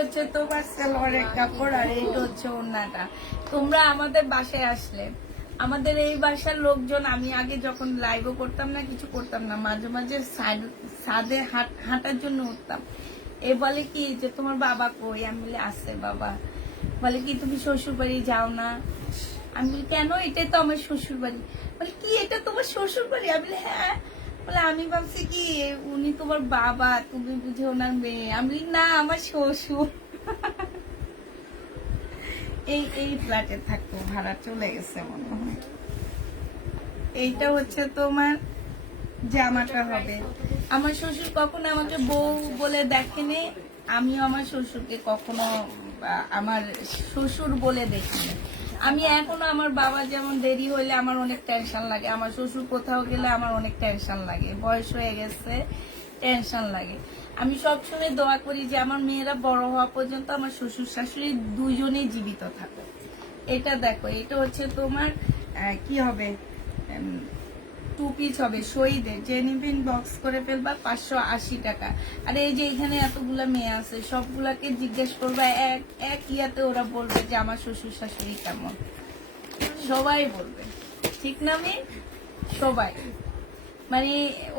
হচ্ছে তোমার সালোয়ারের কাপড়, আর এটা হচ্ছে ওড়নাটা। তোমরা আমাদের বাসায় আসলে, আমাদের এই বাসার লোকজন, আমি আগে যখন লাইভও করতাম না, কিছু করতাম না, মাঝে মাঝে ছাদে হাঁটার জন্য উঠতাম। এ বলে কি যে তোমার বাবা কই? আমি বলি আছে বাবা। বলে কি তুমি শ্বশুর বাড়ি যাও না? আমি বলি কেন? এটাই তো আমার শ্বশুর বাড়ি। বলে কি এটা তোমার শ্বশুর বাড়ি? আমি বলি হ্যাঁ। বলে আমি ভাবছি কি উনি তোমার বাবা, তুমি বুঝে ওনার মেয়ে। আমি বলি না, আমার শ্বশুর। এই ফ্ল্যাটে থাকতো, ভাড়া চলে গেছে মনে হয়। এইটা হচ্ছে তোমার জামাটা হবে। আমার শ্বশুর কখনো আমাকে বউ বলে দেখেনি, আমিও আমার শ্বশুরকে কখনো আমার শ্বশুর বলে দেখিনি। আমি এখনো, আমার বাবা যেমন দেরি হইলে আমার অনেক টেনশন লাগে, আমার শ্বশুর কোথাও গেলে আমার অনেক টেনশন লাগে, বয়স হয়ে গেছে, টেনশন লাগে। আমি সবসময় দোয়া করি যে আমার মেয়েরা বড় হওয়া পর্যন্ত আমার শ্বশুর শাশুড়ি দুজনেই জীবিত থাকে। এটা দেখো, এটা হচ্ছে তোমার কি হবে, 2 পিস হবে শহীদের। যে নিবেন বক্স করে ফেলবা 580 টাকা। আর এই যে এখানে এতগুলা মেয়ে আছে, সবগুলাকে জিজ্ঞেস করবা, এক ইয়াতে ওরা বলবে যে আমার শ্বশুর শাশুড়ি কেমন। সবাই বলবে, ঠিক না মেয়ে? সবাই মানে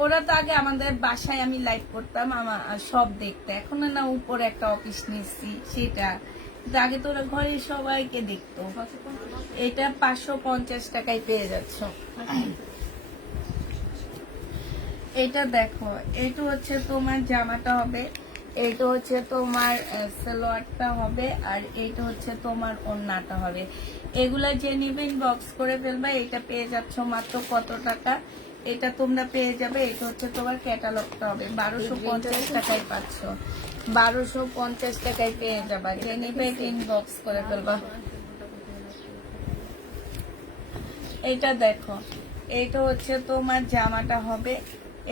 ওরা তো আগে আমাদের বাসায় আমি লাইভ করতাম, আমার সব দেখতে। এখন না উপরে একটা অফিস নিচ্ছি সেটা, কিন্তু আগে তো ওরা ঘরে সবাইকে দেখতো। এটা 550 টাকায় পেয়ে যাচ্ছ। এটা দেখো, এটা হচ্ছে তোমার জামাটা হবে, এইটা হচ্ছে তোমার সালোয়ারটা হবে, আর এইটা হচ্ছে তোমার ওড়নাটা হবে। এগুলা যে নিবেন বক্স করে ফেলবা। এটা পেয়ে যাচ্ছ মাত্র কত টাকা? এটা তোমরা পেয়ে যাবে, এটা হচ্ছে তোমার ক্যাটালগটা হবে 1250 টাকায় পাচ্ছ। 1250 টাকায় পেয়ে যাবা। যে নিবে ইনবক্স করে ফেলবা। এটা দেখো, এইটা হচ্ছে তোমার জামাটা হবে,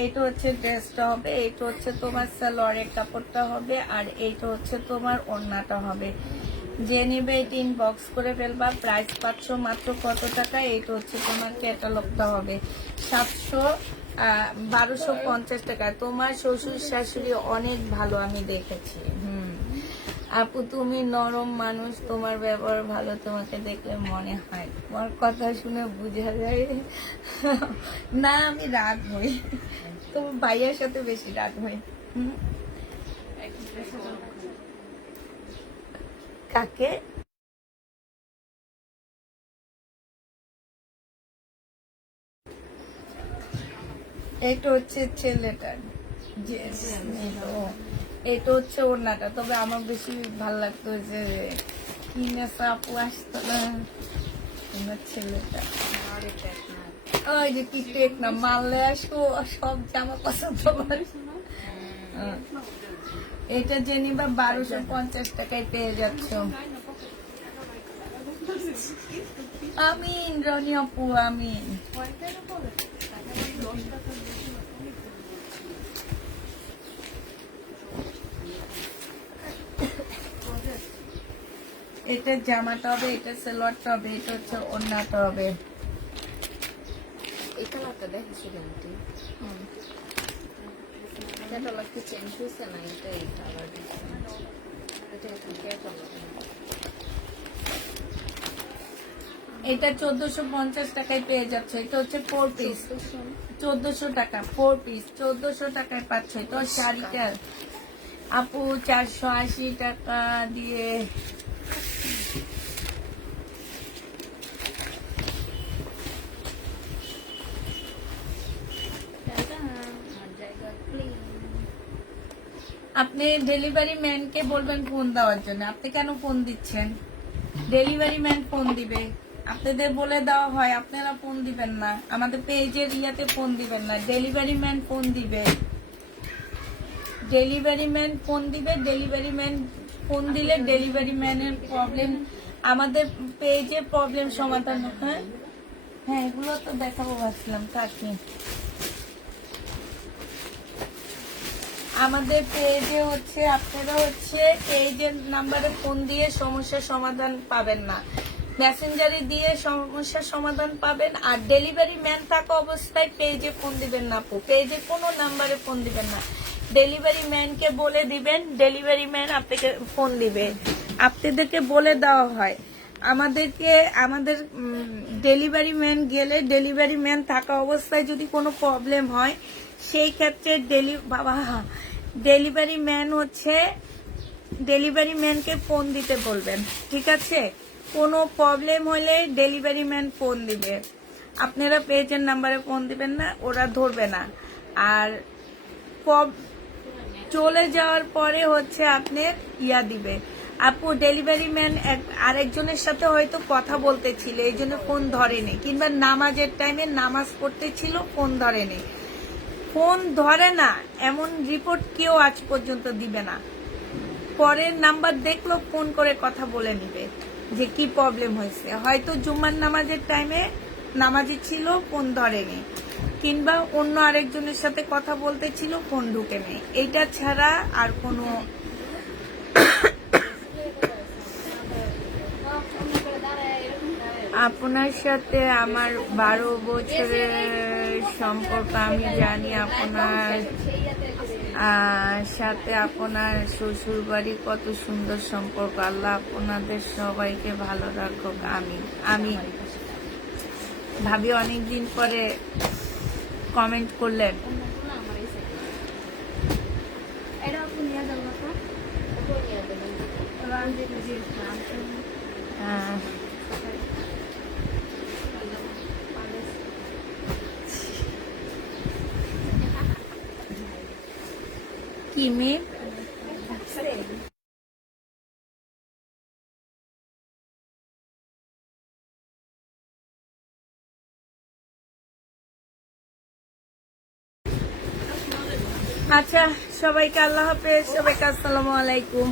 এইটা হচ্ছে ড্রেসটা হবে, এইটা হচ্ছে তোমার সালোয়ারের কাপড়টা হবে, আর এইটা হচ্ছে তোমার ওড়নাটা হবে। যে নিবে এটা ইনবক্স করে ফেলবা। প্রাইস পাচ্ছ মাত্র কত টাকা? এইটা হচ্ছে তোমার ক্যাটালগটা হবে 1250 টাকা। তোমার শ্বশুর শাশুড়ি অনেক ভালো, আমি দেখেছি। আপু তুমি নরম মানুষ, তোমার ব্যবহার ভালো, তোমাকে দেখলে মনে হয়। তোমার কথা শুনে বোঝা যায় না আমি রাগ হই, তোমার ভাইয়ের সাথে বেশি রাগ হই। কাকে? এটা হচ্ছে ছেলেটার, এটা হচ্ছে ওড়নাটা। তবে আমার বেশি ভালো লাগতো যে কিনেছে আপু, আসতো না তোমার ছেলেটা। ওই যে কি টেক না মারলে আসবো, সব জামা পছন্দ করে। এটা যে নিবা 1250 টাকায় পেয়ে যাচ্ছ। আমিন রনি আপু, আমিন। এটা জামাটা হবে, এটা সালোয়ারটা হবে, এটা হচ্ছে ওড়নাটা হবে। এই কালারটা দেখেছি কিন্তু ক্যাটালগ কি চেঞ্জ হয়েছে না? এটা এই কালার, এটা এখন ক্যাটালগ। এটা 1450 টাকায় পেয়ে যাচ্ছে। এটা হচ্ছে 4 পিস, 1400 টাকা 4 পিস, 1400 টাকায় পাচ্ছে। তো শাড়িটা আপু 480 টাকা দিয়ে। আপনি ডেলিভারি ম্যানকে বলবেন ফোন দেওয়ার জন্য। আপনি কেন ফোন দিচ্ছেন? ডেলিভারি ম্যান ফোন দিবে, আপনাদের বলে দেওয়া হয়, আপনারা ফোন দিবেন না, আমাদের পেজের ইয়াতে ফোন দিবেন না। ডেলিভারি ম্যান ফোন দিবে, ডেলিভারি ম্যান ফোন দিবে। ডেলিভারি ম্যান ফোন দিলে ডেলিভারি ম্যানের প্রবলেম, আমাদের পেজে প্রবলেম সমাধান। হ্যাঁ হ্যাঁ, এগুলো তো দেখাবো ভাবছিলাম। কাকি আমাদের পেজে হচ্ছে আপনারা হচ্ছে পেজের নাম্বারে ফোন দিয়ে সমস্যার সমাধান পাবেন না, মেসেঞ্জারে দিয়ে সমস্যার সমাধান পাবেন। আর ডেলিভারি ম্যান থাকা অবস্থায় পেজে ফোন দিবেন না আপু, পেজে কোনো নাম্বারে ফোন দিবেন না। ডেলিভারি ম্যানকে বলে দিবেন, ডেলিভারি ম্যান আপনাকে ফোন দিবে। আপনাদেরকে বলে দেওয়া হয়, আমাদের ডেলিভারি ম্যান গেলে ডেলিভারি ম্যান থাকা অবস্থায় যদি কোনো প্রবলেম হয় সেই ক্ষেত্রে ডেলিভারি ম্যানকে ফোন দিতে বলবেন, ঠিক আছে? কোনো প্রবলেম হলে ডেলিভারি ম্যান ফোন দিবে, আপনারা পেজের নাম্বারে ফোন দিবেন না, ওরা ধরবে না। আর চলে যাওয়ার পরে হচ্ছে আপনার দিবে। আপু ডেলিভারি ম্যান আরেকজনের সাথে হয়তো কথা বলতেছিল এই জন্য ফোন ধরেনি, কিংবা নামাজের টাইমে নামাজ পড়তেছিল ফোন ধরেনি। ফোন ধরে না এমন রিপোর্ট কেউ আজ পর্যন্ত দিবে না। পরের নাম্বার দেখলো ফোন করে কথা বলে নিবে যে কি প্রবলেম হয়েছে। হয়তো জুম্মার নামাজের টাইমে নামাজি ছিল ফোন ধরেনি, কিংবা অন্য আরেকজনের সাথে কথা বলতে ছিল ফোন ঢুকে নেই। এইটা ছাড়া আর কোনো আপনার সাথে আমার 12 বছরের সম্পর্ক। আমি জানি আপনার সাথে আপনার শ্বশুর বাড়ি কত সুন্দর সম্পর্ক। আল্লাহ আপনাদের সবাইকে ভালো রাখুক। আমি ভাবি অনেকদিন পরে কমেন্ট করলেন। কি মেয়ে আচ্ছা, সবাইকে আল্লাহ হাফেজ, সবাইকে আসসালামু আলাইকুম।